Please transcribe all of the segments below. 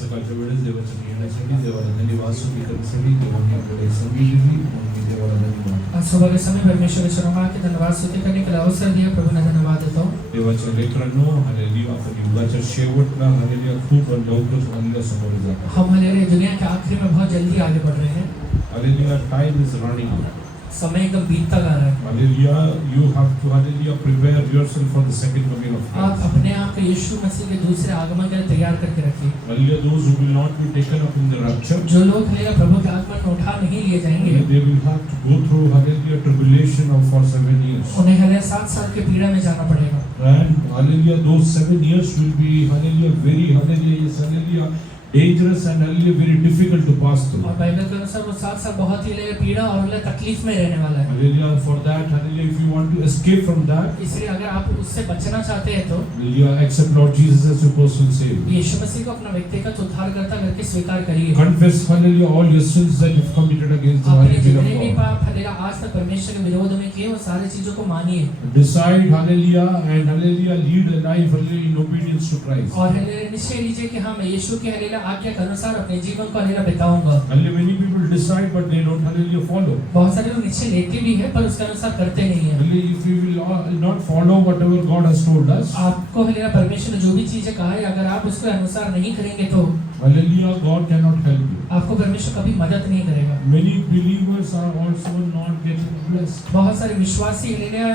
सकाळच्या वेळेस देवाच्या येण्यासाठी देवाला धन्यवाद करण्यासाठी देवाने आपल्याला संधी दिली म्हणून मी देवाला धन्यवाद. आज सुबह के समय परमेश्वर के चरणों में आके धन्यवाद स्तुति करने का अवसर दिया, प्रभु ने धन्यवाद देता हूँ. देवाच्या लेकरांनो, हालेलुया, आपण युगाच्या शेवटला हालेलुया खूप लवकर हालेलुया समोर जातो. हम हालेलुया दुनिया के आखिरी में बहुत जल्दी आगे बढ़ रहे हैं. Hallelujah, time is running. समय एकदम बीतता जा रहा है. Hallelujah, you have to hallelujah prepare yourself for the second coming of आप Christ. अपने आप को यीशु मसीह के दूसरे आगमन के लिए तैयार करके रखिए. Hallelujah, those who will not be taken up in the rapture, जो लोग हालेलुया प्रभु के आगमन में उठा नहीं लिए जाएंगे, they will have to go through hallelujah tribulation of for 7 years. उन्हें हालेलुया 7 साल की पीड़ा में जाना पड़ेगा. And hallelujah, those 7 years will be hallelujah very hallelujah, yes, hallelujah, dangerous and hallelujah very difficult to pass through. और बाइबल के अनुसार वो 7 साल बहुत ही हालेलुया पीड़ा और हालेलुया तकलीफ में रहने वाला है. Hallelujah, for that hallelujah, if you want to escape from that, इसलिए अगर आप उससे बचना चाहते हैं तो hallelujah, accept Lord Jesus as your personal Savior. यीशु मसीह को अपना व्यक्तिगत उद्धारकर्ता करके स्वीकार करिए. Confess hallelujah all your sins that you've committed against the आपने Holy Will जितने भी of God. पाप हालेलुया आज तक परमेश्वर के विरोध में किए वो सारी चीजों को मानिए. Decide hallelujah and hallelujah lead a life hallelujah in obedience to Christ. और हालेलुया निश्चय लीजिए कि हाँ मैं यीशु के हालेलुया आज्ञा के अनुसार अपने जीवन को हालेलुया बिताऊंगा. Hallelujah, many people decide but they don't hallelujah follow. बहुत सारे लोग निश्चय लेते भी हैं पर उसके अनुसार करते नहीं हैं. Hallelujah, if we will not follow whatever God has told us, आपको हालेलुया परमेश्वर ने जो भी चीजें कहा है अगर आप उसके अनुसार नहीं करेंगे तो hallelujah, God cannot help you. आपको परमेश्वर कभी मदद नहीं करेगा. Many believers are also not getting blessed. बहुत सारे विश्वासी हालेलुया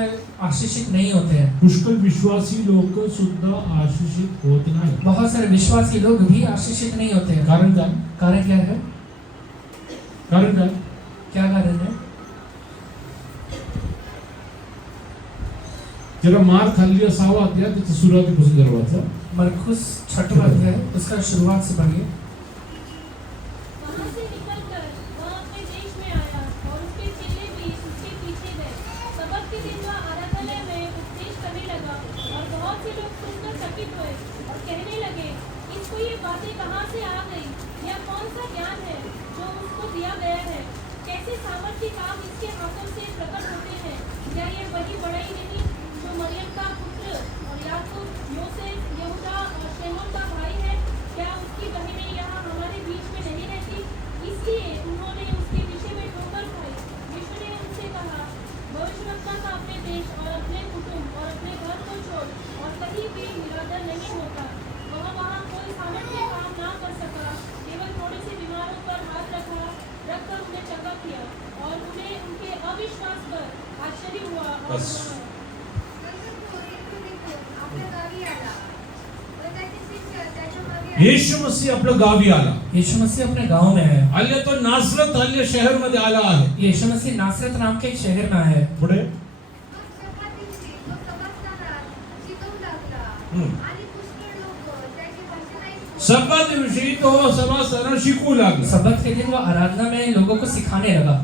आशीषित नहीं होते हैं. पुष्कळ विश्वासी लोक सुद्धा आशीषित होत नाही. बहुत सारे विश्वासी लोग भी आशीषित नहीं होते हैं. कारण काय? कारण क्या है? कारण काय? क्या कारण है? जरा मार खाल्ली असावा त्या त्याच्या सुरुवातीपासून जर वाचा. मरकुस 6वां अध्याय उसका शुरुआत से पढ़िए. वहाँ से निकलकर वह अपने देश में आया और उसके चेले भी उसके पीछे गए. सबत के दिन वह आराधनालय में उपदेश करने लगा और बहुत से लोग सुनकर चकित हुए और कहने लगे, इसको ये बातें कहाँ से आ गई? यह कौन सा ज्ञान है जो उसको दिया गया है? कैसे सामर्थ्य काम इसके हाथों से प्रकट होते हैं? क्या ये वही बड़ाई नहीं जो मरियम का पुत्र और याकूब, योसेफ, यहूदा और शमौन का भाई है? क्या उसकी बहनें यहाँ हमारे बीच में नहीं रहती? इसलिए उन्होंने उसके विषय में ठोकर खाई. यीशु ने उनसे कहा, भविष्यवक्ता का अपने देश और अपने कुटुंब और अपने घर को छोड़ और कहीं भी निरादर नहीं होता. वह वहाँ कोई सामर्थ्य काम ना कर सका, केवल थोड़े से बीमारों पर हाथ रखकर उन्हें चंगा किया और उन्हें उनके अविश्वास पर आश्चर्य हुआ. और बस. येशू मसीह आपल्या गावी आला. यीशु मसीह अपने गांव में है. आले तो नासरत आले शहर मध्ये आला आहे. यीशु मसीह नासरत नाम के एक शहर में है. पुढे सब्बा दिवशी तो सभा सर शिकू लागला. सबत के दिन वो आराधना में लोगों को सिखाने लगा.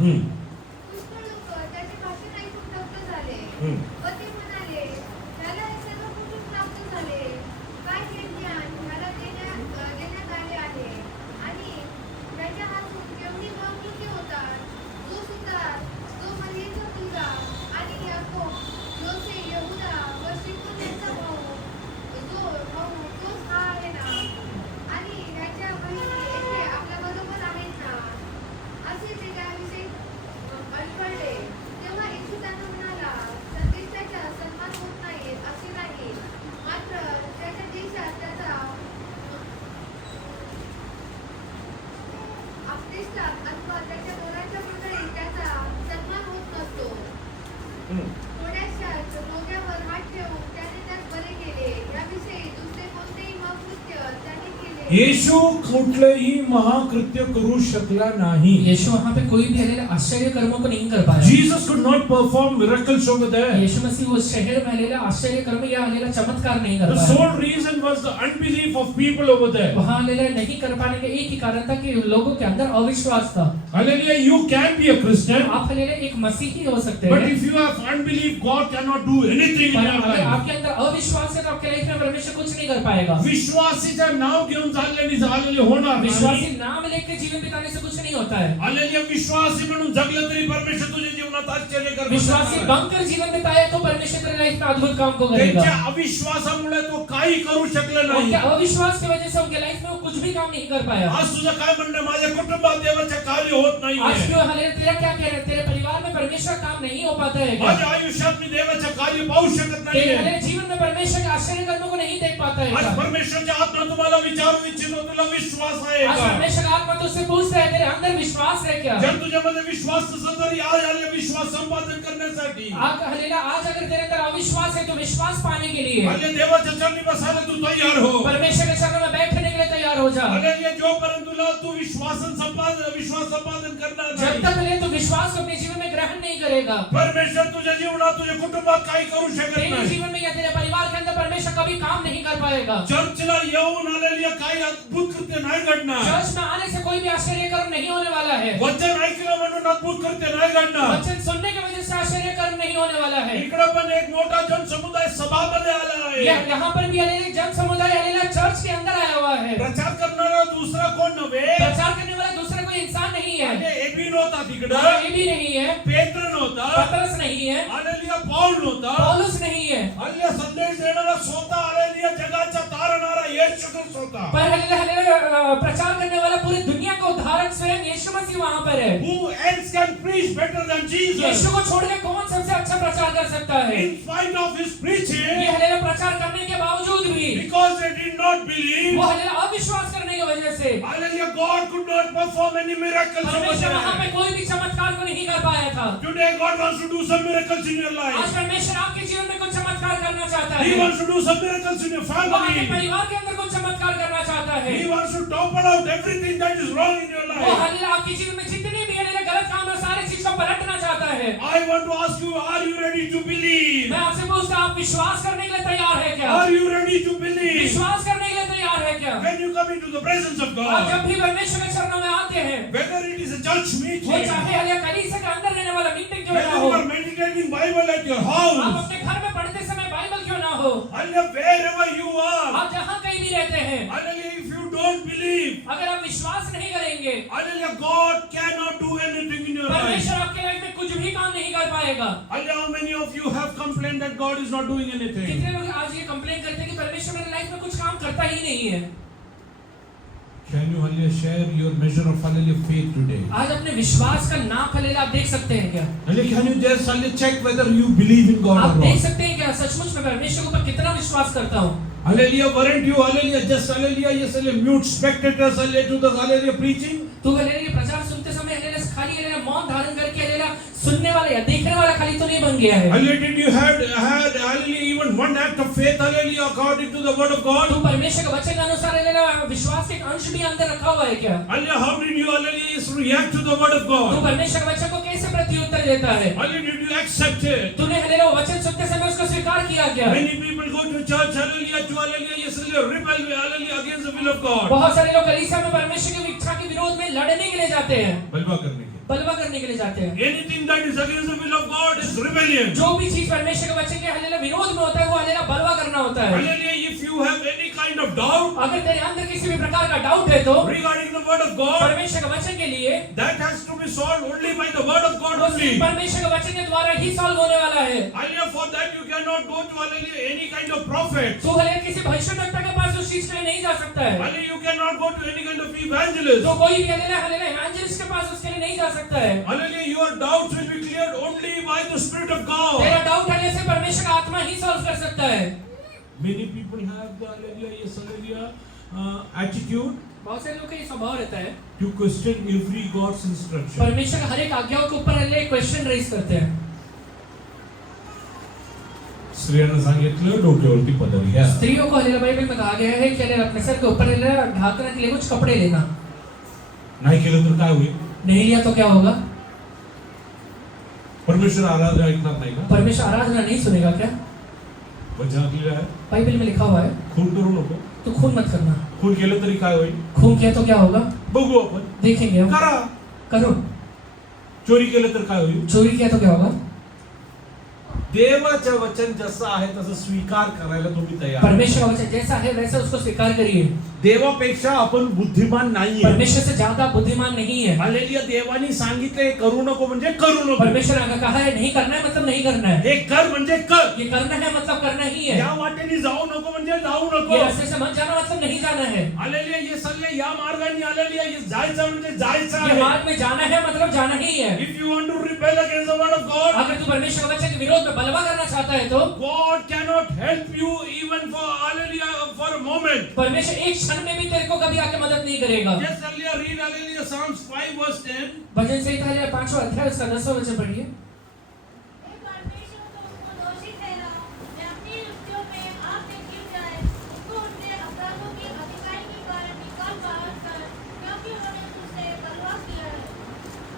येशू कुठलेही महाकृत्य करू शकला नाही. यीशु वहाँ पे कोई भी हालेलुया आश्चर्य कर्मों को नहीं कर पाया. Jesus could not perform miracles over there. यीशु मसीह उस शहर में हालेलुया आश्चर्य कर्म या हालेलुया चमत्कार नहीं कर The पाया. sole reason was the unbelief of people over there. वहाँ हालेलुया नहीं कर पाने का एक ही कारण था कि लोगों के अंदर अविश्वास था. Hallelujah, you can be a Christian, आप हालेलुया एक मसीही हो सकते but हैं. if you have unbelief, God cannot do anything in पर your अगर life. आपके अंदर अविश्वास है तो आपके लाइफ में परमेश्वर कुछ नहीं कर पाएगा. विश्वासीचं नाव घेऊन चालल्याने झालेले होणार विश्वासी नाही. नाम लेके जीवन बिताने से कुछ नहीं होता है. हालेलुया, विश्वासी म्हणून जगलं तरी परमेश्वर तुझ्या जीवनात आश्चर्य करणार विश्वासी नाही. बनकर जीवन बिताए तो परमेश्वर तेरे लाइफ में अद्भुत काम को करेगा। त्यांच्या अविश्वासामुळे तो काही करू शकला नाही। उनके अविश्वास की वजह से उनके लाइफ में वो कुछ भी काम नहीं कर पाया। आज तुझं काय म्हणणं आहे? माझ्या कुटुंबात देवाचे कार्य होत आज नाहीये। क्यों हालेलुया, तेरा क्या कहना है? तेरे परिवार में परमेश्वर काम नहीं हो पाता है क्या? माझ्या आयुष्यात मी देवाचे कार्य पाहू शकत तेरे नाहीये। हालेलुया जीवन में परमेश्वर के आश्चर्य कर्मों को नहीं देख पाता है आज क्या? परमेश्वरच्या आत्मा तुम्हाला विचारू इच्छितो, तुला विश्वास आहे आज का? परमेश्वर का आत्मा तुझसे पूछता है, तेरे अंदर विश्वास है क्या? जर तुझ्यामध्ये विश्वास नसेल तर आज आले विश्वास संपादन करण्यासाठी हालेलुया, आज अगर तेरे अंदर अविश्वास है तो विश्वास पाने के लिए आणि देवाच्या चरणी बसायला तू तयार हो। परमेश्वर के चरणों में बैठने के लिए तैयार हो जा। आणि जोपर्यंत तुला तू विश्वास संपादन करणार जब नाही, तक ले तो विश्वास को अपने जीवन में ग्रहण नहीं करेगा, परमेश्वर तुझ्या जीवनात तुझ्या कुटुंबात काही करू शकत तेरे नाही। जीवन में या तेरे परिवार के अंदर परमेश्वर कभी काम नहीं कर पाएगा। चर्चला येऊन आलेली काही अद्भुत कृत्य नाही घडणार। चर्च में आने से कोई भी आश्चर्य कर्म नहीं होने वाला है। वचन ऐकलं म्हणून अद्भुत कृत्य नाही घडणार। वचन सुनने की वजह से आश्चर्य कर्म नहीं होने वाला है। इकडे पण एक मोठा जनसमुदाय सभामध्ये आला आहे। यहाँ पर भी हालेलुया जन समुदाय हालेलुया चर्च के अंदर आया हुआ है। प्रचार करणारा दुसरा कोण नव्हे, प्रचार करने वाला दूसरा कोई इंसान नहीं है। आणि एबी नव्हता तिकडे, ये भी नहीं है, पेत्र नव्हता, पतरस नहीं है, आलेलिया पौल नव्हता, पौलुस नहीं है, आलेलिया संदेश देणारा स्वतः आलेलिया जगाचा तारणारा येशू ख्रिस्त होता। पर हालेलुया प्रचार करने वाला पूरी दुनिया को उद्धारक स्वयं यीशु मसीह वहां पर है। Who else can preach better than Jesus? यीशु को छोड़ के कौन सबसे अच्छा प्रचार कर सकता है? In spite of his ये preaching, हालेलुया प्रचार करने के बावजूद भी, because they did not believe, वो हालेलुया अविश्वास करने की वजह से hallelujah, God could not perform any miracles over परमेश्वर वहां there। पे कोई भी चमत्कार को नहीं कर पाया था। Today God wants to do some miracles in your आज life. परमेश्वर आपके जीवन में कुछ चमत्कार करना चाहता He है। wants to do some miracles in your वो आपके family. परिवार के अंदर कुछ चमत्कार करना चाहता है। He wants to topple out everything that is wrong in your वो life. हालेलुया आपके जीवन में जितने भी हालेलुया गलत काम है सारी चीज को पलटना चाहता है। I want to ask you, are you ready to believe? मैं आपसे पूछता हूं, आप विश्वास करने के लिए तैयार है क्या? Are you ready to believe? विश्वास करने के लिए तैयार है क्या? When you come into the presence of आप God, जब भी परमेश्वर के चरणों में आते हैं, whether it is a church वो meeting, चाहे हालेलुया कलीसिया के अंदर रहने वाला मीटिंग क्यों ना whether हो, you are meditating Bible at your आप house, अपने घर में पढ़ते समय बाइबल क्यों ना हो, hallelujah, wherever you are, आप जहाँ कहीं भी रहते हैं, hallelujah, if you don't believe, अगर आप विश्वास नहीं करेंगे, hallelujah, God cannot do anything in your life. परमेश्वर आपके लाइफ में कुछ भी काम नहीं कर पाएगा। Hallelujah, how many of you have complained that God is not doing anything? कितने लोग आज ये कंप्लेन करते हैं कि परमेश्वर मेरी लाइफ में कुछ काम करता ही नहीं है। Can you hallelujah share your measure of hallelujah faith today? आज अपने विश्वास का नाप हालेलुया आप देख सकते हैं क्या? Hallelujah, can you just hallelujah check whether you believe in God आप or देख not? सकते हैं क्या सचमुच में परमेश्वर के ऊपर कितना विश्वास करता हूँ? Hallelujah, weren't you hallelujah just hallelujah yes hallelujah mute spectators hallelujah to the hallelujah preaching? तू हालेलुया प्रचार सुनते समय हालेलुया खाली हालेलुया मौन धारण करके हालेलुया सुनने वाला या देखने वाला खाली तो नहीं बन गया है। Hallelujah, did you had hallelujah even one act of faith hallelujah according to the word of God? तू परमेश्वर के वचन के अनुसार हालेलुया विश्वास के एक अंश भी अंदर रखा हुआ है क्या? Hallelujah, how did you hallelujah yes, react to the word of तू God? परमेश्वर के वचन को कैसे प्रत्युत्तर देता है? Hallelujah, did you accept it? तूने हालेलुया वचन सुनते समय उसको स्वीकार किया क्या? Many people go to church hallelujah to hallelujah yes hallelujah rebel hallelujah against the will of God. बहुत सारे लोग कलीसिया में परमेश्वर की इच्छा के विरोध में लड़ने के लिए जाते हैं, बलवा करने के बलवा करने के लिए जाते हैं। Anything that is against the will of God is rebellion. जो भी चीज परमेश्वर के वचन के हालेलुया विरोध में होता है वो हालेलुया बलवा करना होता है। Hallelujah, if you have any kind of doubt अगर तेरे अंदर किसी भी प्रकार का डाउट है तो regarding the word of God, परमेश्वर के वचन के लिए that has to be solved only by the word of God वो only. सिर्फ परमेश्वर के वचन के द्वारा ही सॉल्व होने वाला है। Hallelujah, for that you cannot go to hallelujah any kind of prophet. तो हालेलुया किसी भविष्यवक्ता के पास उस चीज के लिए नहीं जा सकता है। Hallelujah, you cannot go to any kind of evangelist. तो कोई भी हालेलुया इवेंजलिस्ट के पास उसके लिए नहीं जा सकता है। Hallelujah, your doubts will be cleared only by the Spirit of God. तेरा डाउट हटाने से परमेश्वर का आत्मा ही सॉल्व कर सकता है। Many people have the hallelujah, yes hallelujah attitude बहुत सारे लोग का ये स्वभाव रहता है to question every God's instruction. परमेश्वर का हर एक आज्ञाओं के ऊपर हालेलुया क्वेश्चन रेज करते हैं। स्त्रियांना सांगितलं डोक्यावरती पदर घ्या. स्त्रियों को हालेलुया बाइबल में कहा गया है कि हालेलुया अपने सर के ऊपर हालेलुया ढाकने के लिए कुछ कपड़े लेना। नाही केलं तर काय होईल? नहीं लिया तो क्या होगा? परमेश्वर आराधना ऐकणार नाही का? परमेश्वर आराधना नहीं सुनेगा क्या? वचनात लिहिलं आहे बाइबल में लिखा हुआ है खून करू नको. तो खून मत करना। खून केलं तरी काय होईल? खून किया तो क्या होगा? बघू आपण. देखेंगे हम। करा. करो। चोरी केलं तर काय होईल? चोरी किया तो क्या होगा? देवाचं वचन जसं आहे तसं स्वीकार करायला तुम्ही तयार. परमेश्वर का वचन जैसा है वैसा उसको स्वीकार करिए. देवापेक्षा आपण बुद्धिमान नाहीये. परमेश्वर से ज्यादा बुद्धिमान नहीं है. हालेलुया. देवानी सांगितले करू नको म्हणजे करू नको. परमेश्वर ने कहा है नहीं करना है मतलब नहीं करना है. हे कर म्हणजे कर. ये करना है मतलब करना ही है. या वाटेने जाऊ नको म्हणजे जाऊ ये नको. रास्ते से मत जाना मतलब नहीं जाना है. हालेलुया. हे सगळे या मार्गाने हालेलुया हे जायचं म्हणजे जायचं ये आहे. मार्ग में जाना है मतलब जाना ही है. If you want to rebel against the word of God, अगर तू परमेश्वर के वचन के विरोध में बलवा करना चाहता है तो God cannot help you even for hallelujah for a moment. परमेश्वर एक क्षण में भी तेरे को कभी आके मदद नहीं करेगा. Just earlier read hallelujah Psalms 5 verse 10. भजन संहिता 5वां अध्याय उसका 10वां वचन पढ़िए. हे परमेश्वर तो उसको दोषी ठहराओ, जो अपनी युक्तियों में आपने गिर जाए, उसको उसके अपराधों की अधिकाई के कारण निकाल बाहर कर, क्योंकि उन्होंने तुझसे बलवा किया है.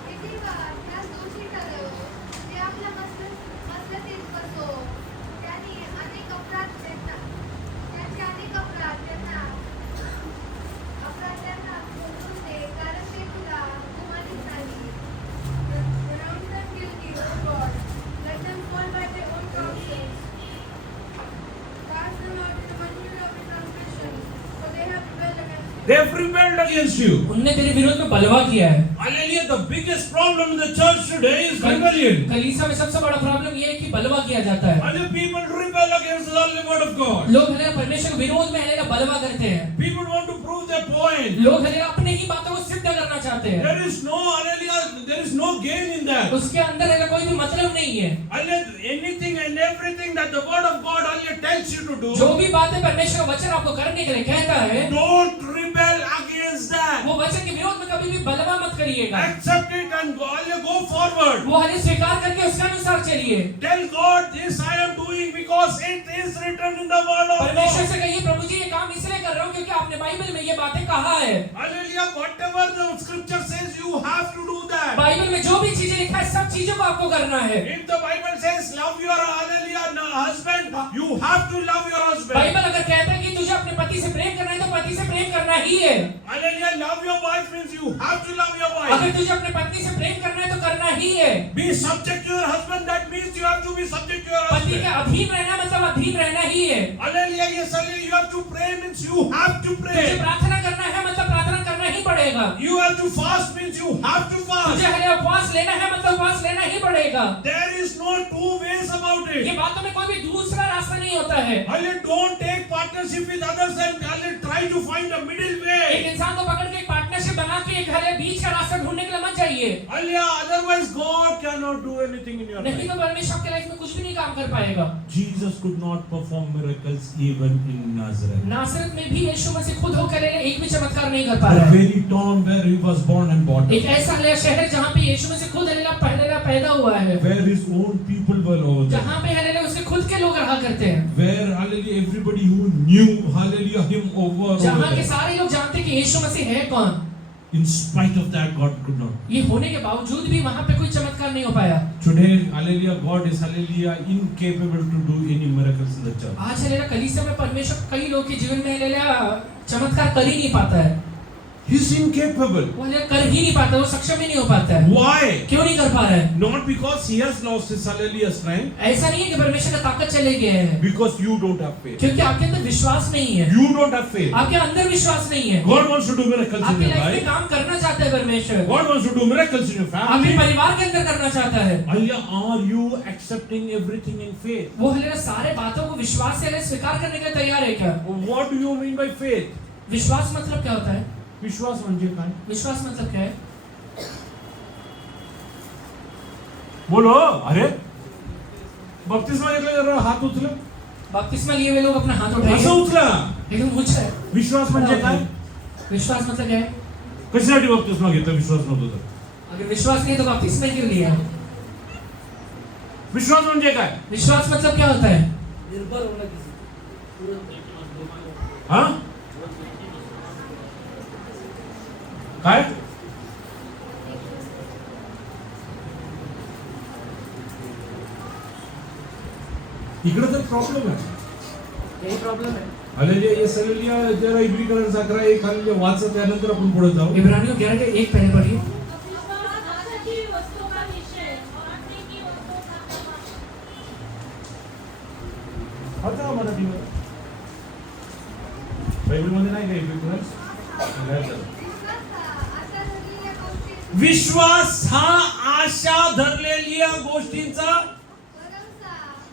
किती बार त्या दोषी ठरव ते आपल्या मसलतीत बसो. त्यांनी अनेक अपराध त्यांना सोडून दे, कारण ते तुला गुमानित नाही. Pronounce them guilty, O God. Let them fall by their own counsels. Cast them out in the multitude of their transgressions, for they have rebelled against you. They have rebelled against you. उनने तेरे विरोध में बलवा किया है. Hallelujah. The biggest problem in the church today is rebellion. कलीसिया में सबसे बड़ा प्रॉब्लम ये है कि बलवा किया जाता है. Other people rebel against the holy word of God. लोग हलेला परमेश्वर के विरोध में हलेला बलवा करते हैं. People want to prove their point. लोग हलेला अपने ही बातों को सिद्ध करना चाहते हैं. There is no hallelujah. There is no gain in that. उसके अंदर हलेला कोई भी मतलब नहीं है. Hallelujah. Anything and everything that the word of God hallelujah tells you to do. जो भी बातें परमेश्वर का वचन आपको करने के लिए कहता है, Don't rebel against that. वो वचन के विरोध में कभी भी बलवा मत करिएगा. Accept it and go forward. वो हले स्वीकार करके उसके अनुसार चलिए. Tell God this I am doing because it is written in the word of परमेश्वर God. से कहिए प्रभु जी ये काम इसलिए कर रहा हूँ क्योंकि आपने बाइबल में ये बातें कहा है. Hallelujah. Whatever the scripture says, you have to do that. Bible में जो भी चीजें लिखा है सब चीजों को आपको करना है. If the Bible says love your hallelujah husband, you have to love your husband. Bible अगर कहता है कि तुझे अपने पति से प्रेम करना है तो पति से प्रेम करना ही है. Hallelujah. Love your wife means you have to love your wife. अगर तुझे अपने पत्नी से प्रेम करना है तो करना ही है. Be subject to your husband. That means you have to be subject to your पति के husband. अधीन रहना मतलब अधीन रहना ही है. Hallelujah. Yes, hallelujah. You have to pray means you have to तुझे pray. प्रार्थना करना है मतलब प्रार्थना करना ही पड़ेगा. You have to fast means you have to fast. तुझे हले उपवास लेना है मतलब उपवास लेना ही पड़ेगा. There is no two ways about ये it. बातों में कोई भी दूसरा रास्ता नहीं होता है. Hallelujah. Don't take partnership with others and hallelujah, try to find a middle एक way. इंसान को पकड़ के एक पार्टनरशिप बना के एक हले बीच का रास्ता ढूंढने के लिए मत जाइए. Hallelujah. Otherwise, God cannot do anything in your नहीं life. तो परमेश्वर आपके लाइफ में कुछ भी नहीं काम कर पाएगा. Jesus could not perform miracles even in Nazareth. नासरत में भी यीशु मसीह खुद होकर एक भी चमत्कार नहीं कर पा The रहा है. very town where he was born and brought एक up, ऐसा हले शहर जहाँ पे यीशु मसीह खुद हलेला पहलेला पैदा हुआ है, where his own people were over there, जहाँ पे हलेला उसके खुद के लोग रहा करते हैं, where hallelujah everybody who knew hallelujah him over जहाँ के there. सारे लोग जानते कि यीशु मसीह है कौन. In spite of that, God could not. ये होने के बावजूद भी वहाँ पे कोई चमत्कार नहीं हो पाया. Today, hallelujah, God is hallelujah incapable to do any miracles in the church. आज हलेला कलीसिया में परमेश्वर कई लोग के जीवन में हलेला चमत्कार कर ही नहीं पाता है. He's incapable. वो हलेला कर ही नहीं पाता, वो सक्षम ही नहीं हो पाता है. Why? क्यों नहीं कर पा रहा है? Not because he has lost his hallelujah strength, ऐसा नहीं है कि परमेश्वर का ताकत चले गए हैं, because you don't have faith. क्योंकि आपके अंदर विश्वास नहीं है. You don't have faith. आपके अंदर विश्वास नहीं है. God wants to do miracles in आपकी your लाइफ में life. काम करना चाहता है परमेश्वर. God wants to do miracles in your आपके family. परिवार के अंदर करना चाहता है. Hallelujah, are you accepting everything in faith? वो हलेला सारे बातों को विश्वास से हलेला स्वीकार करने के लिए तैयार है क्या? What do you mean by faith? विश्वास मतलब क्या होता है? विश्वास म्हणजे काय? विश्वास मतलब क्या है? बोलो. अरे बपतिस्मा घेतला जरा हात उचला. बपतिस्मा लिए हुए लोग अपना हाथ असं उठाएंगे. उचला. एकदम ऊंचा है. विश्वास म्हणजे काय? विश्वास मतलब क्या है? कशासाठी बपतिस्मा घेतला विश्वास नव्हता तर? अगर विश्वास नहीं तो बपतिस्मा क्यों लिया? विश्वास म्हणजे काय? विश्वास मतलब क्या होता है? निर्भर होना किसी हा? काय? इकडे तर प्रॉब्लेम आहे. यही प्रॉब्लम है. हालेलुया. Yes hallelujah. जरा इब्रीकरण 11:1 हालेलुया वाचा, त्यानंतर आपण पुढे जाऊ. इब्रानियों 11:1 पहले पढ़िए. विश्वास आशा की वस्तुओं का निश्चय और आत्मा की वस्तुओं का प्रमाण. होता मराठीमध्ये बायबलमध्ये नाही का इफिशियन्स विश्वास हा आशा विश्वास हा आशा धरलेल्या गोष्टी धरलेल्या गोष्टींचा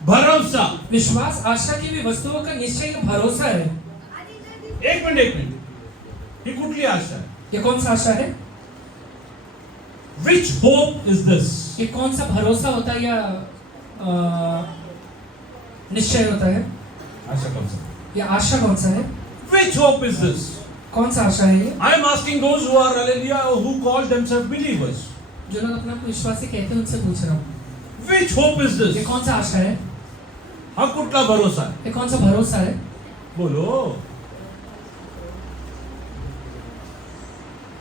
भरवसा भरोसा. विश्वास आशा की भी वस्तुओं का निश्चय भरोसा है. आणि जर एक मिनिट ही कुठली आशा आहे? ये कौन सा आशा है? Which hope is this? ये कौन सा भरोसा होता है या निश्चय होता है? आशा कौन सा? या आशा कौन सा है? Which hope is this? कौन सा आशा है ये? I am asking those who are hallelujah who call themselves believers. जो लोग अपने आप को विश्वासी कहते हैं उनसे पूछ रहा हूँ, Which hope is ये this? कौन सा आशा है? हा कुठला भरोसा आहे? ये कौन सा भरोसा है? बोलो.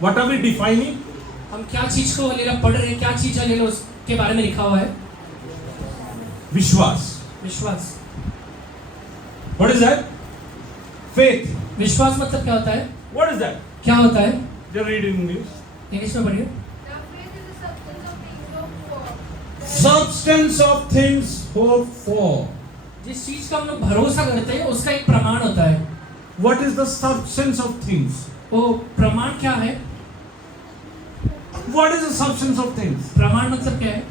What are we defining? हम क्या चीज को हलेला पढ़ रहे हैं, क्या चीज हलेला उसके बारे में लिखा हुआ है? विश्वास. विश्वास. What is that? Faith. विश्वास मतलब क्या होता है? What is that? क्या होता है? Just read in English. English में पढ़िए. Now faith is the substance of things hoped for. Substance of things hoped for. जिस चीज का हम लोग भरोसा करते हैं उसका एक प्रमाण होता है. What is the substance of things? वो प्रमाण क्या है? What is the substance of things? प्रमाण मतलब क्या है?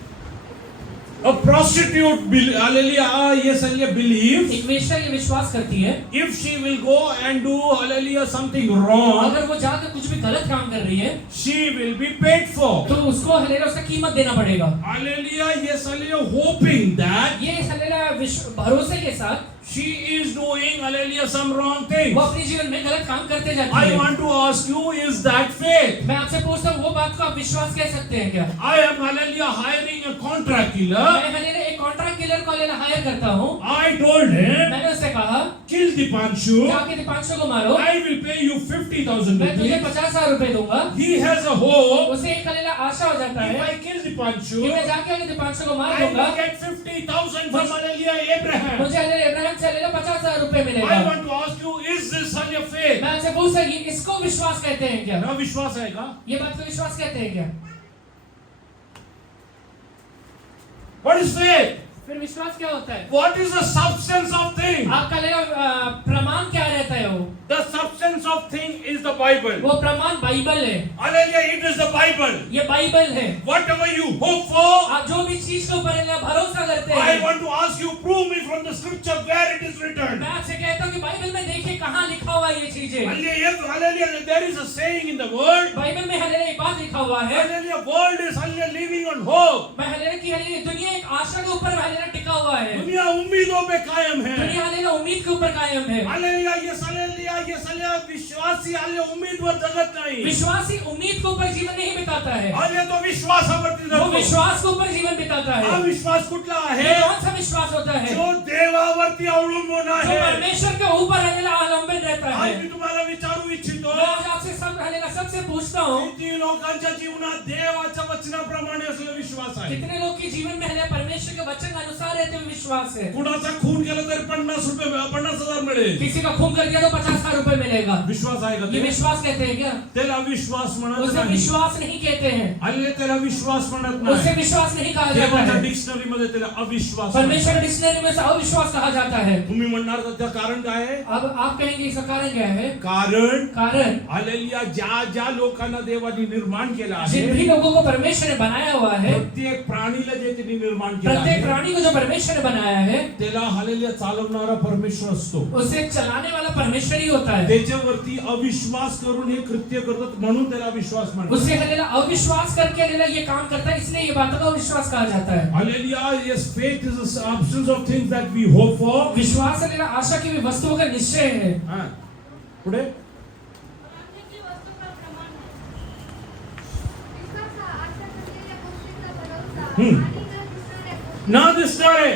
A prostitute, hallelujah, yes, hallelujah, believes एक वेश्या ये विश्वास करती है if she will go and do, hallelujah, something wrong, अगर वो जाकर कुछ भी गलत काम कर रही है she will be paid for. तो उसको हलेला उसका कीमत देना पड़ेगा. Hallelujah, yes, hallelujah, hoping that ये हलेला भरोसे के साथ she is doing, hallelujah, some wrong thing. वो अपने जीवन में गलत काम करते जाती I है. want to ask you, is that faith? मैं आपसे पूछता हूँ, वो बात को आप विश्वास कह सकते हैं क्या? I am, hallelujah, hiring a contract killer. मैं हलेला एक कॉन्ट्रैक्ट किलर को हलेला हायर करता हूँ. I told him, मैंने उससे कहा kill Dipanshu. जाके दीपांशु को मारो, I will pay you 50,000 मैं तुझे rupees. 50,000 रुपए दूंगा. He has a hope. उसे एक हलेला आशा हो जाता If है I kill Dipanshu, कि मैं जाके अगर दीपांशु को मार I दूंगा will get 50,000 from hallelujah Abraham. मुझे हलेला इब्राहिम से हलेला 50,000 रुपए I मिलेगा. want to ask you, is this hallelujah faith? मैं आपसे पूछ रही हूँ, इसको विश्वास कहते हैं क्या? ना विश्वास है का? ये बात को विश्वास कहते हैं क्या? What is faith? फिर विश्वास क्या होता है? What is the substance of thing? आपका लेना प्रमाण क्या रहता है? वो The substance of thing is the Bible. वो प्रमाण बाइबल है. Hallelujah, it is the Bible. ये बाइबल है. Whatever you hope for, आप जो भी चीज के ऊपर है भरोसा करते I हैं. want to ask you, prove me from the scripture where it is written. मैं आपसे कहता हूँ कि बाइबल में देखिए कहाँ लिखा हुआ है ये चीजें. Hallelujah, there is a saying in the word. Bible में हलेला एक बात लिखा हुआ है. Hallelujah, world is hallelujah living on hope. मैं हलेला की हलेला दुनिया एक आशा के ऊपर हलेला टिका हुआ है. दुनिया उम्मीदों पे कायम है. दुनिया हलेला उम्मीद के ऊपर कायम है. हालेलुया, ये हallelujah, विश्वासी हालेलुया उम्मीदवर जगत नाही. विश्वासी उम्मीद के ऊपर जीवन नहीं बिताता है. हालेलुया तो विश्वासावरती वो जगतो. विश्वास के ऊपर जीवन बिताता हा है. विश्वास कुठला ये आहे? कौन सा विश्वास होता है? जो देवावरती अवलंबून जो आहे. परमेश्वर के ऊपर हलेला अवलंबित रहता है. आज मी तुम्हाला विचारू इच्छितो, मैं आज आपसे सब हलेला सबसे पूछता हूँ, किती लोकांच्या जीवनात देवाच्या वचनाप्रमाणे असलेला विश्वास आहे? कितने लोग के जीवन में हलेला परमेश्वर के वचन के अनुसार रहते हुए विश्वास है? कुणाचा खून केला तरी 50,000 मिळेल. किसी का खून कर दिया तो 50,000 रुपए मिलेगा. विश्वास आहे का ये ते? विश्वास कहते हैं क्या? त्याला विश्वास म्हणत उसे नाही. विश्वास नहीं कहते हैं. हालेलुया, त्याला विश्वास म्हणत उसे नाही. विश्वास नहीं कहा जाता देवाच्या है. डिक्शनरी मध्ये त्याला अविश्वास म्हणतात. परमेश्वर डिक्शनरी में से अविश्वास कहा जाता है. तुम्ही म्हणणार तर त्या कारण काय आहे? अब आप कहेंगे इसका कारण क्या है? कारण कारण हालेलुया, ज्या लोकांना देवाने निर्माण केलं जिन आहे, भी लोगों को परमेश्वर ने बनाया हुआ है, प्रत्येक प्राणीला जे त्यांनी निर्माण केलं प्रत्येक आहे, प्राणी को जो परमेश्वर ने बनाया है त्याला हालेलुया चालवणारा परमेश्वर असतो. उसे चलाने वाला परमेश्वर ही होता है. त्याच्यावरती अविश्वास करून हे कृत्य करतात म्हणून त्याला अविश्वास म्हणतात. उसे हलेला अविश्वास करके हलेला ये काम करता है, इसलिए ये बातों को अविश्वास कहा जाता है. Hallelujah, yes, faith is the substance of things that we hope for. विश्वास हलेला आशा की भी वस्तुओं का निश्चय है. हां, पुढे मानने की वस्तु का प्रमाण है. विश्वास हा आशा धरलेल्या गोष्टींचा भरवसा हम्म. आणि न दिसणाऱ्या गोष्टी. न दिसणारे,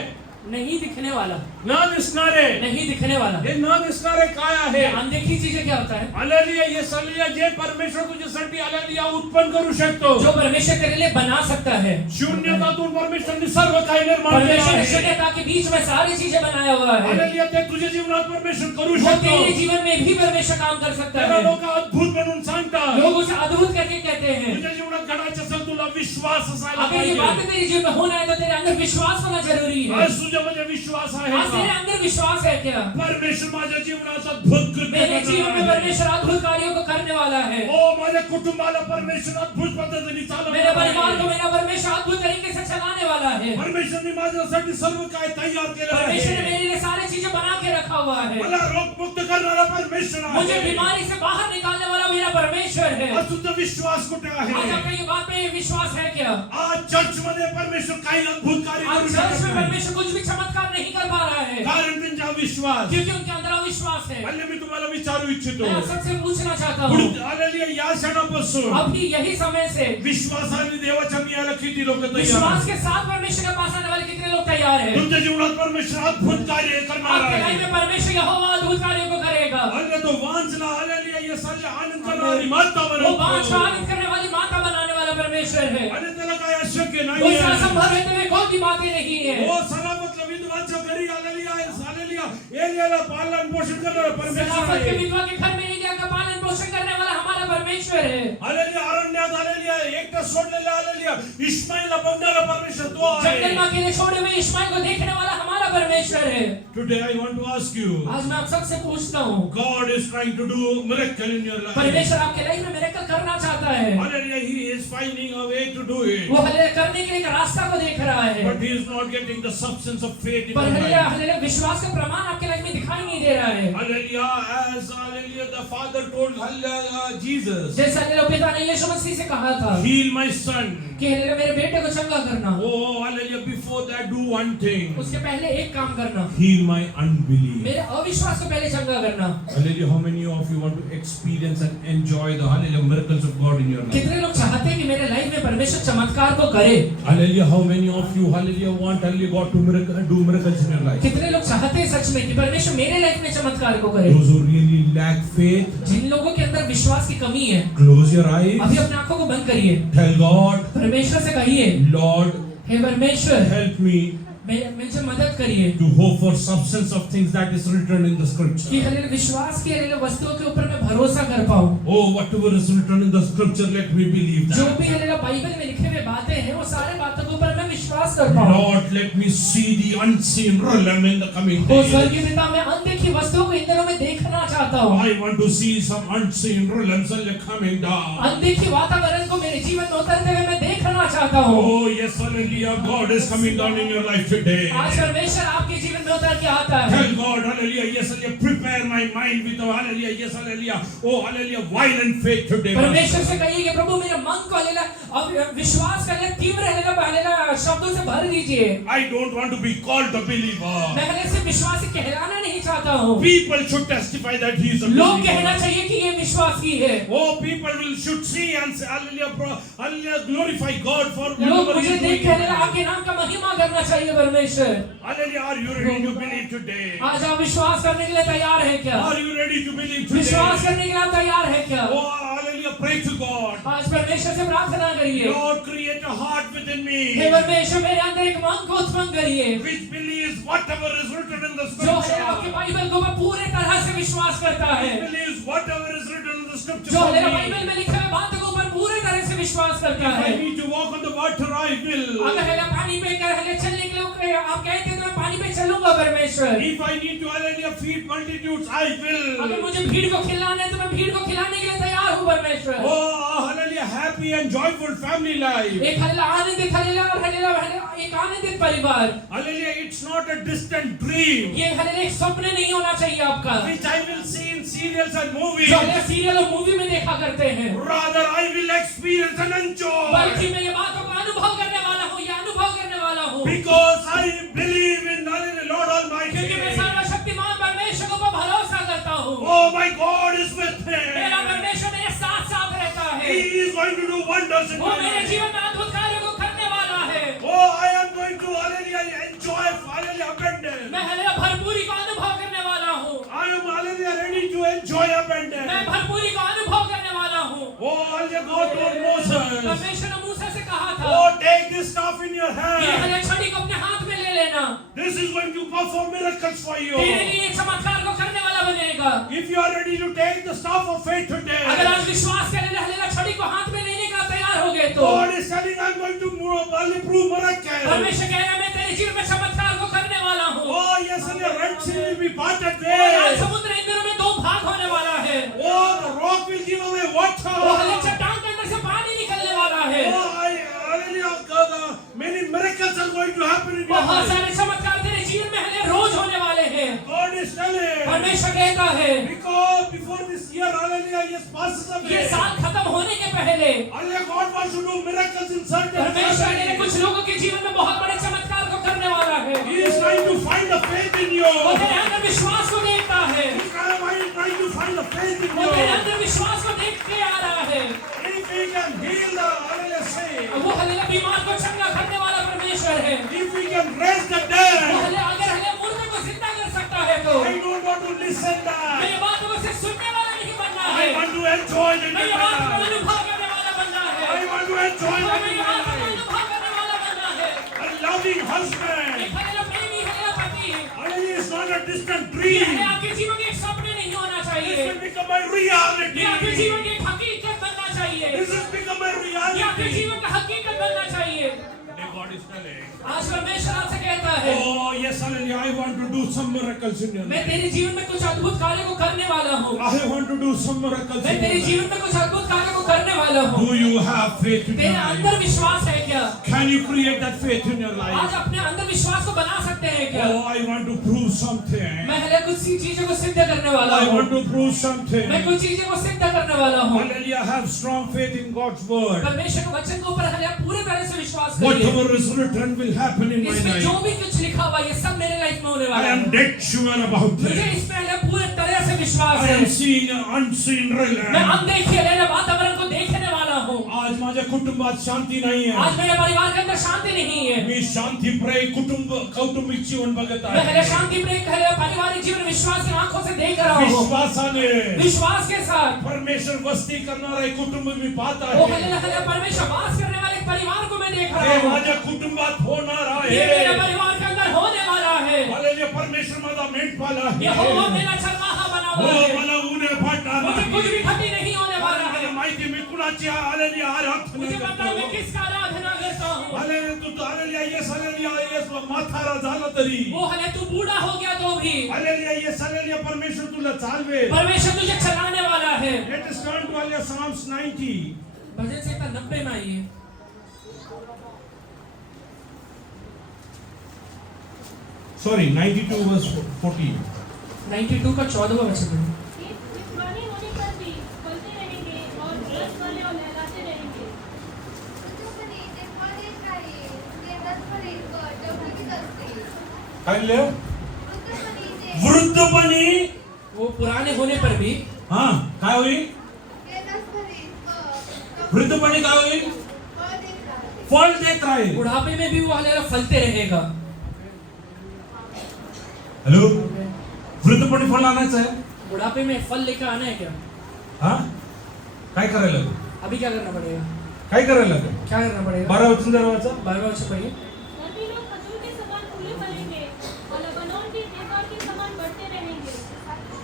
नहीं दिखने वाला, न दिसणारे, नहीं दिखने वाला. हे न दिसणारे काय आहे? ये अनदेखी चीजें क्या होता है? हालेलुया, ये हालेलुया जे परमेश्वर तुझ्यासाठी हालेलुया उत्पन्न करू शकतो. जो परमेश्वर तेरे लिए बना सकता है. शून्यतातून परमेश्वरने सर्व काही निर्माण केलं परमेश्वर ने आहे. शून्यता के बीच में सारी चीजें बनाया हुआ है. हालेलुया, ते तुझ्या जीवनात परमेश्वर करू वो शकतो. तेरे जीवन में भी परमेश्वर काम कर सकता त्याला है. लोक अद्भुत म्हणून सांगतात. लोग उसे अद्भुत करके कहते हैं. तुझ्या जीवनात घडायचं असेल, तू तुला विश्वास असायला अगर ये पाहिजे. बातें तेरी जीवन में होना है तो तेरे अंदर विश्वास होना जरूरी है। आज तुझ्यामध्ये विश्वास आहे आज तेरे का? अंदर विश्वास है क्या? परमेश्वर माझ्या जीवनात अद्भुत कृत्य मेरे जीवन में करणार आहे. परमेश्वर अद्भुत कार्यों को करने वाला है। ओ माझ्या कुटुंबाला परमेश्वर अद्भुत पद्धतीने मेरे चालवणार परिवार को आहे. मेरा परमेश्वर अद्भुत तरीके से चलाने वाला है। परमेश्वरने माझ्यासाठी सर्व काय तयार केलं परमेश्वर ने आहे. मेरे लिए सारी चीजें बना के रखा हुआ है। मला रोगमुक्त करणारा परमेश्वर मुझे आहे. बीमारी से बाहर निकालने वाला मेरा परमेश्वर है। आज तुझा विश्वास कुठे आज आहे? आपका ये बात में विश्वास है क्या? आज चर्च मध्ये परमेश्वर काही अद्भुत कार्य आज करू चर्च शकत में नाही. परमेश्वर कुछ भी चमत्कार नहीं कर पा रहा है कारण त्यांचा विश्वास. क्योंकि उनके अंदर अविश्वास है। आणि मी तुम्हाला विचारू इच्छितो, मैं आप सबसे पूछना चाहता हूँ, पुढे आलेल्या या क्षणापासून अभी यही समय से विश्वासाने देवाच्या मियाला किती लोक तयार विश्वास आहेत? के साथ परमेश्वर के पास आने वाले कितने लोग तैयार हैं? तुमच्या जीवनात परमेश्वर अद्भुत कार्य करणार आपके लाइफ आहे. में परमेश्वर यहोवा अद्भुत कार्यों को करेगा। आणि तो वांचला आलेल्या या साऱ्या आनंद करणारी माता वो बांझ को बनवतो. आनंद करने वाली माता बनाने वाला परमेश्वर है। आणि त्याला काय अशक्य उसका नाहीये. असंभव है तुम्हें कोई भी बातें नहीं है। ओ सलामतला विधवाच्या घरी आलेली आहे. एलियाला पालन पोषण करणारा परमेश्वर सलामत के आहे. विधवा के घर में एलिया का पालन पोषण करने वाला हमारा परमेश्वर है। आलेली अरण्यात आलेली आहे. एकटा सोडलेल्या आलेली आहे. इश्माईलला बघणारा परमेश्वर तो जंगल में आहे. अकेले छोड़े हुए इश्माइल को देखने वाला हमारा परमेश्वर है। Today I want to ask you, आज मैं आप सबसे पूछता हूँ, God is trying to do miracle in your life. परमेश्वर आपके लाइफ में मिरेकल करना चाहता है। Hallelujah, He is finding a way to do it. वो हले करने के लिए एक रास्ता को देख रहा है। But He is not getting the substance of faith in पर your हले life. हले विश्वास का प्रमाण आपके लाइफ में दिखाई नहीं दे रहा है। Hallelujah, as hallelujah, the Father told hallelujah, Jesus, जैसा हले पिता ने यीशु मसीह से कहा था heal my son. कि हले मेरे बेटे को चंगा करना, Oh, hallelujah, before that do one thing. उसके पहले एक काम करना, Heal my unbelief. मेरे अविश्वास को पहले चंगा करना। Hallelujah, how many of you want to experience and enjoy the hallelujah miracles of God in your life? कितने लोग चाहते हैं कि मेरे लाइफ में परमेश्वर चमत्कार को करे? Hallelujah, how many of you hallelujah want hallelujah God to do miracles in your life? कितने लोग चाहते हैं सच में कि परमेश्वर मेरे लाइफ में चमत्कार को करे? Those who really lack faith, जिन लोगों के अंदर विश्वास की कमी है, close your eyes. अभी अपने आंखों को बंद करिए, Tell God, परमेश्वर से कहिए, Lord, हे परमेश्वर, help me मुझे मदद करिए to hope for substance of things that is written in the कि scripture. हले विश्वास की हले वस्तुओं के ऊपर मैं भरोसा कर पाऊं। Oh, whatever is written in the scripture, let me believe जो that. भी हले बाइबल में लिखे हुए बातें हैं, वो सारे बातों के ऊपर मैं विश्वास कर पाऊं। Lord, let me see the unseen realm in the coming ओ days. स्वर्गीय पिता, मैं अनदेखी वस्तुओं को इन दिनों में देखना चाहता हूं। I want to see some unseen realms that are coming down. अनदेखी वातावरण को मेरे जीवन में उतरते हुए मैं देखना चाहता हूं। Oh, yes, hallelujah, God is coming down in your life today. आज परमेश्वर आपके जीवन में उतर के आता है। Tell God, hallelujah, yes, hallelujah, prepare my mind with a hallelujah, yes, hallelujah, oh, hallelujah, violent faith today. परमेश्वर से कहिए कि प्रभु मेरे मन को हलेला अब विश्वास का तीव्र हलेला शब्दों से भर दीजिए। I don't want to be called a believer. मैं हले से विश्वासी कहलाना नहीं चाहता हूँ। People should testify that he is a लोग believer. कहना चाहिए कि ये विश्वासी है। Oh, people should see and say, hallelujah, hallelujah, glorify God for लोग whatever he मुझे is देख doing. हलेला आपके नाम का महिमा करना चाहिए परमेश्वर। Hallelujah, are you ready to believe today? आज आप विश्वास करने के लिए तैयार है क्या? Are you ready to believe today? विश्वास करने के लिए आप तैयार है क्या? Oh, hallelujah, pray to God. आज परमेश्वर से प्रार्थना करिए, Lord, create a heart within हे me परमेश्वर मेरे अंदर एक मन को उत्पन्न करिए which believes whatever is written in the जो है आपके scripture. बाइबल को मैं पूरे तरह से विश्वास करता है, Believes whatever is written in the scripture. जो for है me. बाइबल में लिखे हुए बातों को ऊपर पूरे तरह से विश्वास करता If है। I need to walk on the water, I will. अगर हले पानी पे हले चलने के लिए आप कहते हैं तो मैं पानी पे चलूंगा परमेश्वर। If I need to hallelujah feed multitudes, I अगर will. मुझे भीड़ को खिलाना है तो मैं भीड़ को खिलाने के लिए तैयार हूँ परमेश्वर। Oh, hallelujah, happy and joyful family life. एक हलेला आनंदित हलेला और हलेला एक आनंदित परिवार, Hallelujah, it's not a distant dream ये हलेला एक स्वप्न नहीं होना चाहिए आपका which I will see in serials and movies. जो हलेला सीरियल और मूवी में देखा करते हैं, Rather, I will experience and enjoy. बल्कि मैं ये बातों को अनुभव करने वाला हूँ या अनुभव करने वाला हूँ, Because I believe in hallelujah, Lord क्योंकि मैं Almighty. सर्वशक्तिमान परमेश्वर को भरोसा करता हूँ। Oh, my God is with मेरा me. परमेश्वर मेरे साथ साथ रहता है, He is going to do wonders in वो my मेरे life. जीवन में अद्भुत कार्यों को करने वाला है। Oh, I am going to hallelujah enjoy hallelujah abundance. मैं हलेला भरपूरी का अनुभव करने वाला हूँ, I am hallelujah ready to enjoy मैं abundance. भरपूरी का अनुभव करने वाला हूँ। Oh, hallelujah, God told Moses. परमेश्वर ने मूसा से कहा था Oh, take this staff in your कि hand. हले छड़ी को अपने हाथ में ले लेना, This is going to perform miracles for you. तेरे लिए चमत्कार को करने वाला बनेगा। If you are ready to take the staff of faith अगर today, आज विश्वास करें हलेला छड़ी को हाथ में लेने का तैयार बीमार हो गए तो God is telling, I'm going to prove miracle. परमेश्वर कह रहा है मैं तेरे जीवन में चमत्कार को करने वाला हूँ। Oh, yes, and the Red Sea will be parted और लाल there. समुद्र इन दिनों में दो भाग होने वाला है। Oh, the rock will give away water. वो हले चट्टान के अंदर से पानी निकलने वाला है। Hallelujah, God, many miracles are going to happen in your बहुत life. सारे चमत्कार तेरे जीवन में हले रोज होने वाले हैं। God is telling, परमेश्वर कहता है because before this year, hallelujah, yes, passes ये away. साल खत्म होने के पहले Hallelujah, God wants to do miracles in certain परमेश्वर ने families. कुछ लोगों के जीवन में बहुत बड़े चमत्कार को करने वाला है। He is trying to find the faith in you. वो तेरे अंदर विश्वास को देखता है। He is trying to find the faith in वो तेरे you. अंदर विश्वास को देख के आ रहा है। If he can heal the hallelujah sick, वो हले बीमार को चंगा करने वाला परमेश्वर है। if we can raise the वो dead, हले अगर हले मुर्दे को जिंदा कर सकता है तो I don't want to listen that. मेरी बातों को सिर्फ सुनने वाला नहीं बनना है। I want to enjoy the मेरी बातों को life. अनुभव करने वाला बनना है। I want to enjoy the मेरी बातों को life. अनुभव करने वाला बनना है। A loving husband. एक हले प्रेमी हले पति Hallelujah is not a distant ये dream. हले आपके जीवन के एक सपने नहीं होना This चाहिए। will become a ये आपके जीवन reality. की एक हकीकत बनना चाहिए। This has become a ये आपके reality. जीवन का हकीकत बनना चाहिए। Today God is telling, आज परमेश्वर आपसे कहता है oh yes, hallelujah, I want to do some miracles in your मैं life. तेरे जीवन में कुछ अद्भुत कार्य को करने वाला हूँ। I want to do some miracles मैं in तेरे your life. जीवन में कुछ अद्भुत कार्य को करने वाला हूँ। Do you have faith in your तेरे अंदर life? विश्वास है क्या? Can you create that faith in your आज life? अपने अंदर विश्वास को बना सकते हैं क्या? Oh, I want to prove something. मैं हले कुछ सी चीजों को सिद्ध करने वाला I हूँ। want to prove something. मैं कुछ चीजों को सिद्ध करने वाला हूँ। Hallelujah, have strong faith in God's word. परमेश्वर के वचन के ऊपर हले पूरे तरह से विश्वास करिए। Whatever is written will happen in my इसमें जो life. भी कुछ लिखा हुआ है ये सब मेरे लाइफ में होने I वाला am है। dead sure about मुझे it. इसमें हले पूरे तरह से विश्वास I है। am seeing an unseen मैं realm. अनदेखे रहने वातावरण को देखने वाला हूँ। आज माझ्या कुटुंबात शांती नाही आज आहे. मेरे परिवार के अंदर शांति नहीं है। मी शांतीप्रिय कौटुंबिक जीवन बघत मैं हले आहे. शांति प्रेम हले पारिवारिक जीवन विश्वास की आंखों से देख रहा हूँ। विश्वासाने विश्वास के साथ परमेश्वर वस्ती करणारा एक कुटुंब मी पाहत वो हले आहे. हले परमेश्वर वास करने वाले एक परिवार को मैं देख रहा हे हूँ। माझ्या कुटुंबात होणार ये मेरे आहे. परिवार के अंदर होने वाला है। हालेलुया, परमेश्वर माझा मेंढपाल ये आहे. हो मेरा चरवाहा बना हो हुआ है। मला उने फाटणार मुझे कुछ नाही. भी क्षति नहीं होने वाला मला है। माहिती मी कुणाची हालेलुया आराधना मुझे पता है मैं करतो. किसका आराधना करता हूँ। हालेलुया, तू हालेलुया येस म्हातारा झाला तरी वो हले तू बूढ़ा हो गया तो भी हालेलुया येस हालेलुया परमेश्वर तुला चालवे. परमेश्वर तुझे चलाने वाला है। Let us turn to hallelujah Psalms 90. भजन संहिता 90 में आइए। Sorry, 92 verse 14. 92 का 14वां वचन है। ये पुराने होने पर भी फलते रहेंगे और रस वाले और लहराते रहेंगे। वृद्धपणी ते फळ देत राहील, ते रसभरीत व टवटवीत असते. काय लिहिलं? वृद्धपणी ते वृद्धपणी वो पुराने होने पर भी हा काय होईल? रसभरीत व वृद्धपणी काय होईल? फळ देत राहते. फळ देत राहील. बुढ़ापे में भी वो हले फलते रहेगा। हॅलो, वृद्धपणी फळ आणायचं आहे. बुढ़ापे में फल लेकर आना है क्या? हा काय करायला लागेल? अभी क्या करना पड़ेगा? काय करायला लागेल? क्या करना पड़ेगा? 12 वचन जरा वाचा. 12वां वचन पढ़िए। नदी लोग खजूर के समान फूले फलेंगे और लबनोन के देवदार के समान बढ़ते रहेंगे।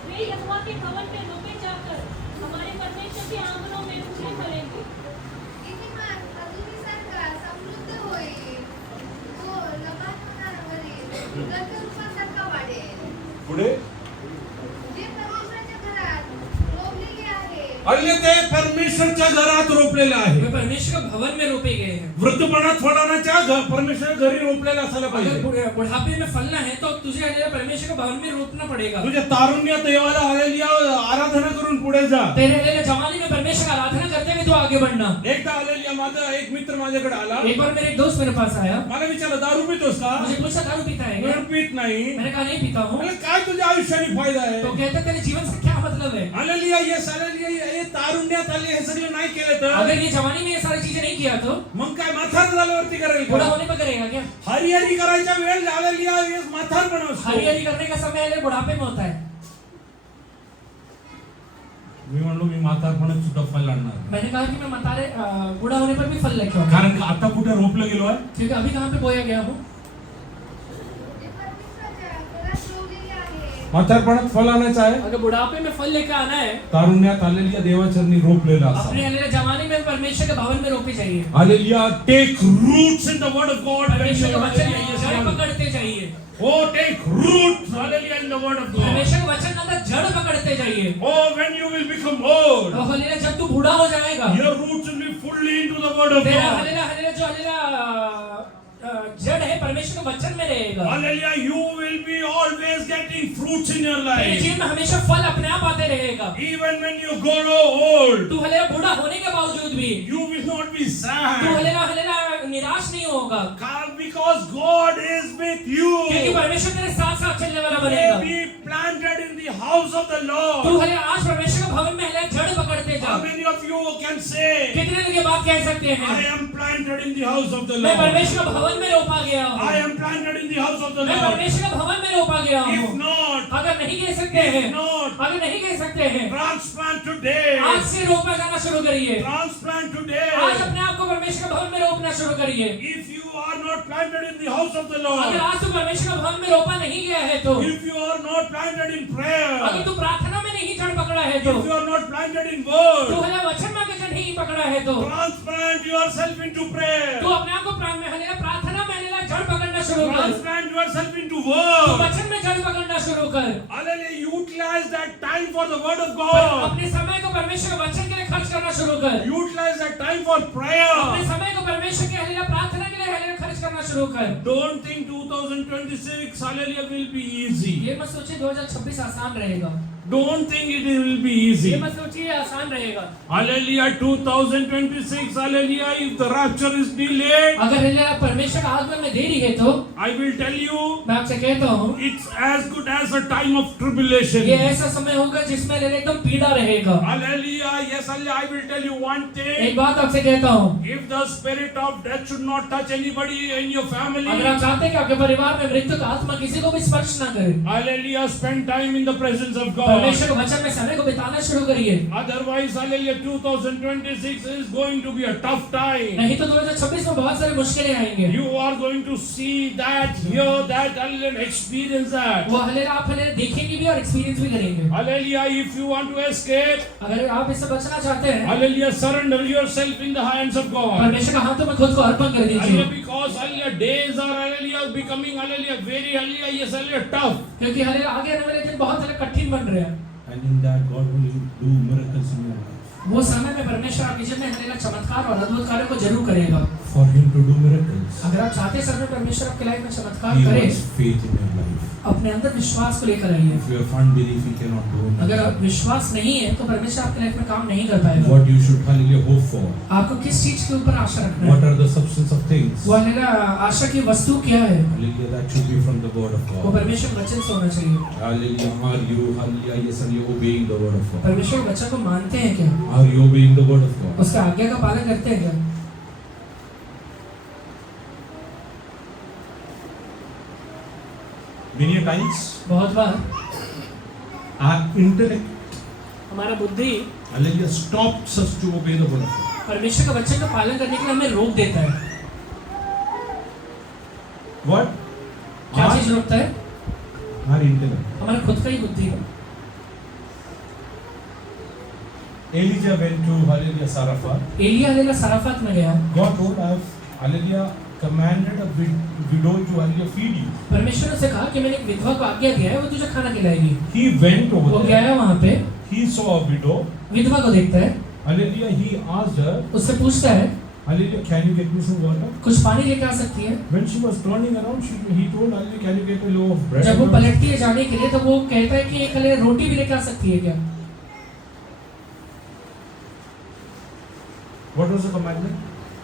वे यहोवा के भवन में रोपे जाकर हमारे परमेश्वर के आंगनों में फूले फलेंगे। नीतिमान खजुरीसारखा समृद्ध होईल. तो लबानोनावरील गंधवृक्षासारखा वाढेल. पुढे जे परमेश्वराच्या घरात रोवलेले आहे. अल्ले ते परमेश्वरच्या घरात रोपलेलं आहे. वे परमेश्वर के भवन में रोपे गए हैं। वृद्धपणात फळांच्या परमेश्वर घरी रोपलेलं असायला अगर पाहिजे. बुढ़ापे में फलना है तो तुझे हले परमेश्वर के भवन में रोपना पड़ेगा। तुझ्या तारुण्यात देवाला हालेलुया आराधना करून पुढे जा. तेरे हले जवानी में परमेश्वर का आराधना करते हुए तो आगे बढ़ना। एकदा हालेलुया माझा एक मित्र माझ्याकडे आला. एक बार मेरे एक दोस्त मेरे पास आया, मला विचारलं दारू पितोस का? मुझे पूछा दारू पीता है क्या? मी पित नाही. मैंने कहा नहीं पीता हूँ। म्हणलं, काय तुझ्या आयुष्याने फायदा आहे? तो कहते तेरे जीवन से क्या मतलब है? हालेलुया येस हालेलुया हे तारुण्यात आले हे सगळं नाही केलं तर अगर ये जवानी में ये सारी चीजें नहीं किया तो मग काय म्हातार झाल्यावरती करेल बूढ़ा का? होने पर करेगा क्या? हरिहरी करायच्या वेळ झालेली आहे म्हातार बनवतो. हरी हरी करने का समय हले बुढ़ापे में होता है। मी म्हणलो मी म्हातारपणात सुद्धा फळ आणणार. मैंने कहा कि मैं मतारे बूढ़ा होने पर भी फल लेके आऊंगा, कारण का आता कुठे रोपलं गेलो आहे? क्योंकि अभी कहाँ पे बोया गया हूँ? जे परमेश्वराच्या घरात रोवलेले आहे. म्हातारपणात फल आणायचं आहे, अगर बुढ़ापे में फल लेकर आना है, तारुण्यात हालेलुया देवाचरणी रोपलेलं अपने असावं. हालेलुया जवानी में परमेश्वर के भवन में रोपी चाहिए. Hallelujah, take roots in the word of God. परमेश्वर के वचन में जड़ पकड़ते जाइए. Oh, take root, hallelujah, in the word of God. परमेश्वर के वचन के अंदर जड़ पकड़ते जाइए. Oh, when you will become old, और हालेलुया जब तू बूढ़ा हो जाएगा, your roots will be fully into the word of तेरा God. हालेलुया हालेलुया जो हालेलुया जड़ है परमेश्वर के वचन में रहेगा. Hallelujah, you will be always getting fruits in your तेरे life. जीवन में हमेशा फल अपने आप आते रहेगा. Even when you grow old, तू हालेलुया बूढ़ा होने के बावजूद भी you will not be तू sad. हालेलुया हालेलुया निराश नहीं होगा, Because God is with you. क्योंकि परमेश्वर तेरे साथ साथ चलने वाला May बनेगा. be planted in the house of the तू Lord. हालेलुया आज परमेश्वर के भवन में हालेलुया जड़ पकड़ते जा. How many of you can say, कितने लोग ये बात कह सकते I हैं, am planted in the house of the मैं Lord? परमेश्वर के भवन में रोपा गया हूँ, I am planted in the house of the मैं Lord. परमेश्वर के भवन में रोपा गया If हूँ. not, अगर नहीं कह सकते हैं, अगर नहीं कह सकते हैं, transplant today. आज से रोपा जाना शुरू करिए. Transplant today. आज अपने आप को परमेश्वर के भवन में रोपना शुरू करिए. If you are not planted in the house of the अगर Lord, आज तू परमेश्वर के भवन में रोपा नहीं गया है तो, if you are not planted in prayer, अगर तू प्रार्थना में नहीं जड़ पकड़ा है तो, if you are not planted in तू word, हालेलुया वचन में जड़ नहीं पकड़ा है तो, transplant yourself into तू prayer. अपने आप को हालेलुया प्रार्थना में हालेलुया जड़ पकड़ना शुरू कर. Transplant yourself into तू word. वचन में जड़ पकड़ना शुरू कर. Hallelujah. Utilize that time for the word of पर God. अपने समय को परमेश्वर के वचन के लिए खर्च करना शुरू कर. Utilize that time for अपने prayer. समय को परमेश्वर के हालेलुया प्रार्थना के लिए हालेलुया खर्च करना शुरू कर. Don't think 2026 hallelujah will be easy. ये मत सोचिए 2026 आसान रहेगा. Don't think it will be ये easy. मत सोचिए आसान रहेगा. Hallelujah 2026 hallelujah, if the rapture is delayed, अगर हालेलुया परमेश्वर का आगमन में देरी है तो I will tell you, मैं आपसे कहता हूँ, it's as good as a time of tribulation. ये ऐसा समय होगा जिसमें हालेलुया एकदम पीड़ा रहेगा. Hallelujah. Yes, hallelujah. I will tell you one एक thing. बात आपसे कहता हूँ, If the spirit of death should not touch anybody in your अगर family, आप चाहते हैं कि आपके परिवार में मृत्यु का आत्मा किसी को भी स्पर्श ना करे, hallelujah, spend time in the presence of God. परमेश्वर के वचन में समय को बिताना शुरू करिए. Otherwise, hallelujah, 2026 is going to be a tough time. नहीं तो 2026 में बहुत सारी मुश्किलें आएंगे. You are going to see that, hear that, hallelujah, experience that. वो हालेलुया आप हालेलुया देखेंगे भी और एक्सपीरियंस भी करेंगे. Hallelujah, if you want to escape, अगर आप इससे बचना चाहते हैं, hallelujah, surrender yourself in the hands of God. परमेश्वर के हाथों में खुद को अर्पण कर Hallelujah, दीजिए. because hallelujah, days are hallelujah becoming hallelujah very hallelujah, yes, hallelujah, tough. क्योंकि हालेलुया आगे आने वाले दिन बहुत हालेलुया कठिन बन रहे हैं. And in that, God will do miracles in your life. वो समय में परमेश्वर आपके जीवन में हालेलुया चमत्कार और अद्भुत कार्यों को जरूर करेगा. For Him to do miracles, अगर आप चाहते हैं समय परमेश्वर आपके लाइफ में चमत्कार He करे, wants faith in your life. अपने अंदर विश्वास को लेकर आइए. If you have unbelief, He cannot do अगर anything. आप विश्वास नहीं है तो परमेश्वर आपके लाइफ में काम नहीं कर पाएगा. What you should hallelujah hope for? आपको किस चीज के ऊपर आशा रखना What है? are the substance of things? वो हालेलुया आशा की वस्तु क्या है? Hallelujah, that should be from the word of वो God. परमेश्वर के वचन से होना चाहिए. Hallelujah, are you hallelujah, yes, hallelujah, obeying the word of God? परमेश्वर के वचन को मानते हैं क्या? Are you obeying the word of God? उसका आज्ञा का पालन करते हैं क्या? Many a times, बहुत बार our intellect, हमारा बुद्धि hallelujah, stops us to obey the word of God. परमेश्वर के वचन का पालन करने के लिए हमें रोक देता है. What? क्या चीज रोकता है? Our intellect. हमारा खुद का ही बुद्धि है. Elijah went to hallelujah Sarafat. एलिया हालेलुया सराफत में गया. God told us, hallelujah, commanded a widow to hallelujah feed you. परमेश्वर ने उसे कहा कि मैंने एक विधवा को आज्ञा दिया है, वो तुझे खाना खिलाएगी. He went वो over गया there. है वहाँ पे, He saw a widow. विधवा को देखता है, Hallelujah. He asked her, उससे पूछता है, hallelujah, can you get me some water? कुछ पानी लेकर आ सकती है? When she was turning around, he told, hallelujah, can you get a loaf of bread? जब वो पलटती है जाने के लिए तो वो कहता है कि एक हालेलुया रोटी भी लेकर आ सकती है क्या? What was the commandment?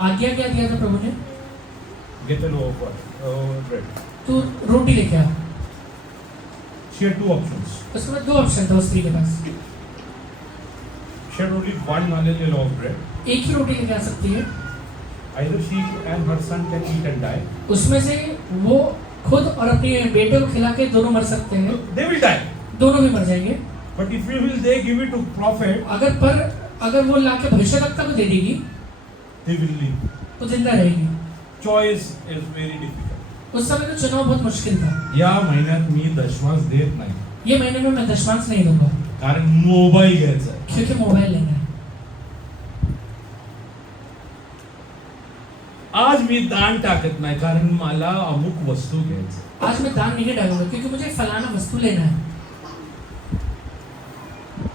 आज्ञा क्या दिया था प्रभु ने? Get a loaf of water, bread. तो रोटी लेके आ. She had two options. उसके बाद दो ऑप्शन था उस स्त्री के पास. She had only one hallelujah loaf of bread. एक ही रोटी लेके आ सकती है. Either she and her son can eat and die. उसमें से वो खुद और अपने बेटे को खिला के दोनों मर सकते हैं. They will die. दोनों भी मर जाएंगे. But if you will they give it to prophet, अगर वो लाके भविष्यवक्ता को दे देगी they will live. तो जिंदा रहेगी. Choice is very difficult. उस समय तो चुनाव बहुत मुश्किल था। या महिन्यात मी दशमांश देत नाही, ये महीने में मैं दशमांश नहीं दूंगा कारण मोबाईल घ्यायचा आहे. क्योंकि मोबाइल लेना है। आज मी दान टाकत नाही, कारण मला अमुक वस्तू घ्यायचं. आज मैं दान नहीं डालूंगा क्योंकि मुझे फलाना वस्तू लेना है।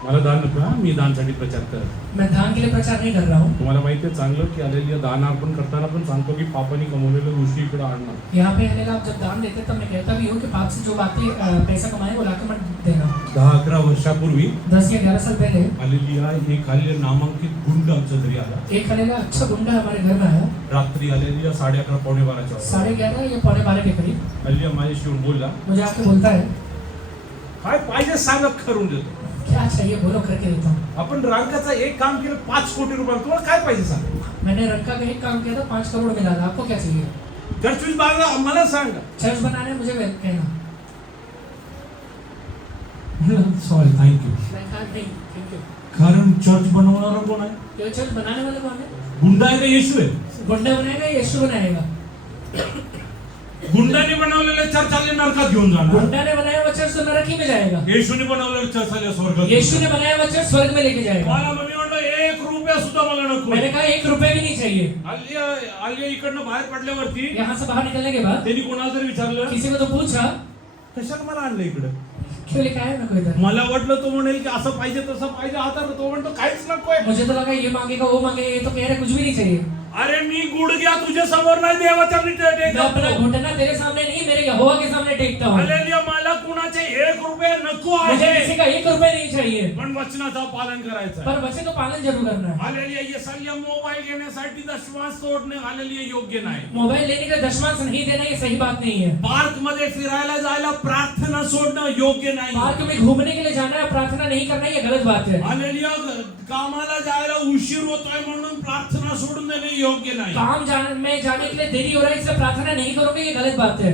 मला दान नको हा, मी दानसाठी प्रचार करत. मैं दान के लिए प्रचार नहीं कर रहा हूँ। तुम्हाला माहिती आहे चांगलं की आलेली दान अर्पण करताना पण सांगतो की पापानी कमवलेल्या गोष्टी इकडे आणणार. यहाँ पे हलेला आप जब दान देते हैं, तब मैं कहता भी हूँ कि पाप से जो बातें पैसा कमाए वो लाके मत देना। 10-11 वर्षापूर्वी 10 या 11 साल पहले आलेली एक आलेले नामांकित गुंड आमच्या घरी आला. एक हलेला अच्छा गुंडा हमारे घर में आया। रात्री आलेली 11:30-11:15 11:30 या 12:15 के करीब आलेली माझ्याशी येऊन बोलला, मुझे आके बोलता है काय पाहिजे सांगा करून देतो. क्या चाहिए बोलो करके देता हूँ। आपण रांकाचा एक काम केलं 5 कोटी रुपये, तुम्हाला काय पाहिजे सांगा. मैंने रंका का एक काम किया था, 5 करोड़ मिला था। आपको क्या चाहिए? चर्च बांधा मला सांगा. चर्च बनाना है मुझे कहना। Sorry, thank you. मैं कहा नहीं थैंक यू। कारण चर्च बनवणारा कोण आहे? क्यों चर्च बनाने वाला कौन है? गुंडा आहे का येशू आहे? गुंडा बनाएगा या यीशु बनाएगा? गुंडाने बनवलेले चर्च आले नरकात घेऊन जाणार. गुंडा ने बनाया हुआ चर्च तो नरक ही में जाएगा। येशूने बनवलेले चर्च आले स्वर्गात. यीशु ने बनाया हुआ चर्च स्वर्ग में लेके जाएगा। मला मी म्हणलं 1 रुपया सुद्धा मला नको. मैंने कहा 1 रुपया भी नहीं चाहिए। आलिया इकडनं बाहेर पडल्यावरती यहाँ से बाहर निकलने के बाद त्यांनी कोणाला तरी विचारलं, किसी को तो पूछा कशाला मला आणलं इकडे. क्यों लेके आया मेरे को इधर? मला वाटलं तो म्हणेल की असं पाहिजे तसं पाहिजे, आता तो म्हणतो काहीच नकोय. मुझे तो लगा ये मांगेगा वो मांगेगा, ये तो कह रहे कुछ भी नहीं चाहिए। अरे मी गुडघ्या तुझ्या समोर नाही देवाच्या मैं अपना घुटना तेरे सामने नहीं, मेरे यहोवा के सामने टेकता हूँ। हालेलुया. मला कुणाचे 1 रुपये नको मुझे आहे, किसी का 1 रुपया नहीं चाहिए, पण वचनाचं पालन करायचं आहे. पर वचन का पालन जरूर करना है। हालेलुया. येसाल्या मोबाईल घेण्यासाठी दशमांश सोडणे हालेलुया योग्य नाही. मोबाइल लेने का दशमांश नहीं देना ये सही बात नहीं है। पार्क मध्ये फिरायला जायला प्रार्थना सोडणं योग्य नाही. पार्क में घूमने के लिए जाना है, प्रार्थना नहीं करना ये गलत बात है। हालेलुया. कामाला जायला उशीर होतोय म्हणून प्रार्थना सोडून देणे योग्य नाही. काम में जाने के लिए देरी हो रहा है इसलिए प्रार्थना नहीं करोगे ये गलत बात है।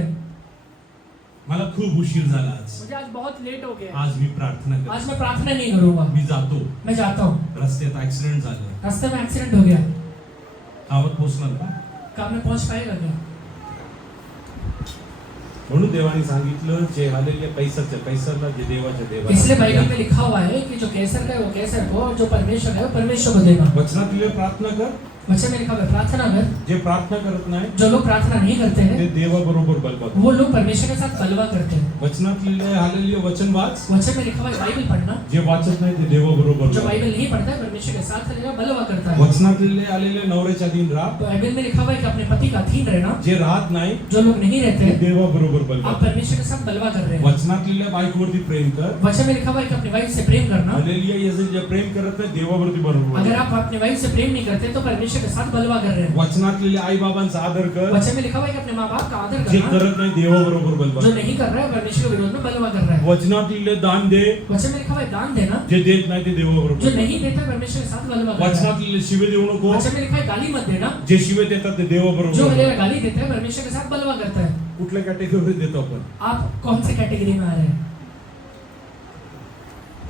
मला खूप उशीर झाला आज. मुझे आज बहुत लेट हो गया। आज मी प्रार्थना करतो. आज मैं प्रार्थना नहीं करूंगा। मी जातो. मैं जाता हूँ। रस्त्यात ऍक्सिडेंट झालं. रास्ते में एक्सीडेंट हो गया। गावात पोहोचणार का? काम में पहुंच पाएगा क्या? म्हणून देवाने सांगितलं जे हालेलुया पैसाला जे देवाच्या देवा. इसलिए बाइबल में लिखा हुआ है कि जो कैसर का है वो कैसर को, और जो परमेश्वर का है वो परमेश्वर को देगा। वचनातील प्रार्थना कर. वचन में लिखा हुआ है प्रार्थना कर। जे प्रार्थना करत नाही जो लोग प्रार्थना नहीं करते ते हैं देवाबरोबर बलवा. वो लोग परमेश्वर के साथ बलवा करते हैं। वचनातील हालेलुया वचन वाच. वचन में लिखा हुआ है बाइबल पढ़ना। जे वाचत नाही ते देवाबरोबर. जो बाइबल नहीं पढ़ता है परमेश्वर के साथ रहेगा, बलवा करता है। वचनातील आलेले नवऱ्याच्या अधीन राहा. बाइबल में लिखा हुआ है कि अपने पति का अधीन रहना। जे राहत नाही जो लोग नहीं रहते ते हैं देवाबरोबर बलवा. आप परमेश्वर के साथ बलवा कर रहे हैं। वचनातील बायकोवरती प्रेम कर. वचन में लिखा हुआ है कि अपनी वाइफ से प्रेम करना। हालेलुया. जे प्रेम करत नाही देवावरती बरोबर. अगर आप अपने वाइफ से प्रेम नहीं करते तो परमेश्वर के साथ बलवा कर रहे हैं। वचनातील आई बाबांचा आदर कर. वचन में लिखा हुआ है कि अपने माँ बाप का आदर जे करना। करत नाही देवाबरोबर बलवा. जो नहीं कर रहा है परमेश्वर के विरोध में बलवा कर रहा है। वचनातील दान दे. वचन में लिखा हुआ है दान देना। जे देत नाही ते जो देवाबरोबर. नहीं देता है परमेश्वर के साथ बलवा कर रहा है। वचनातील शिवे देऊ नको. वचन में लिखा है गाली मत देना। जे शिवे देतात ते जो देवाबरोबर. हलेला गाली देता है परमेश्वर के साथ बलवा करता है। कुठल्या कॅटेगरी देतो आपण? आप कौन से कैटेगरी में आ रहे हैं?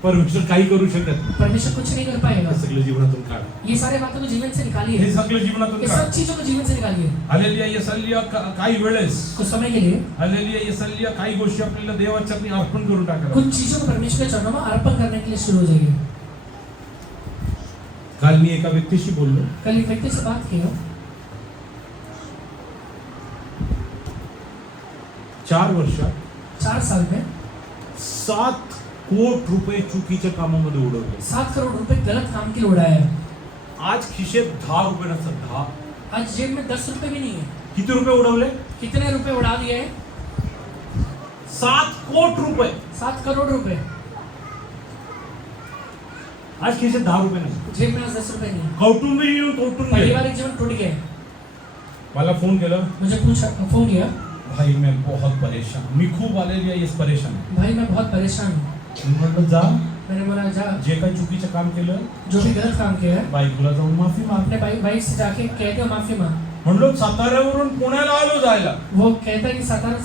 परमेश्वर काही करू शकत नाही. परमेश्वर कुछ नहीं कर पाएगा। हे सगळं जीवनातून काढ. ये सारे बातों को जीवन से हे निकालिए। सगळं जीवनातून ये काढ. सब चीजों को जीवन से निकालिए। हालेलुया. येसाल्या काही वेळेस कुछ समय के लिए हालेलुया. येसाल्या काही गोष्टी आपल्याला देवाच्या अर्पण करून टाकायला. कुछ चीजों को परमेश्वर के चरणों में अर्पण करने के लिए शुरू हो जाइए। काल मी एका व्यक्तीशी बोललो. कल एक व्यक्ति से बात किया। 4 वर्षात 4 साल में 7 कोटी रुपये चुकीच्या कामामध्ये उडवले. 7 करोड़ रुपए गलत काम के लिए उड़ाया है। आज खिशेत 10 रुपये नसतात. 10. आज जेब में 10 रुपए भी नहीं है। किती रुपये उडवले? कितने रुपए उड़ा दिए हैं? 7 कोटी रुपये. 7 करोड़ रुपए। आज खिशेत 10 रुपये नाही. जेब में आज 10 रुपए नहीं है। कौटुंबिक येऊन कौटुंब गेले. पारिवारिक जीवन टूट गया है। मला फोन केला. मुझे फोन किया। भाई मैं बहुत परेशान. मी खूप आलेली आहे परेशान. भाई मैं बहुत परेशान हूँ। मी म्हटलं जा. मैंने बोला जा, जे काही चुकीचं काम केलं जो भी गलत काम किया है बायकोला जाऊन माफी माग. अपने वाइफ से जाके कहते हो माफी मांग। म्हणलो साताऱ्यावरून पुण्याला आलो जायला. वो कहता है कि सातारा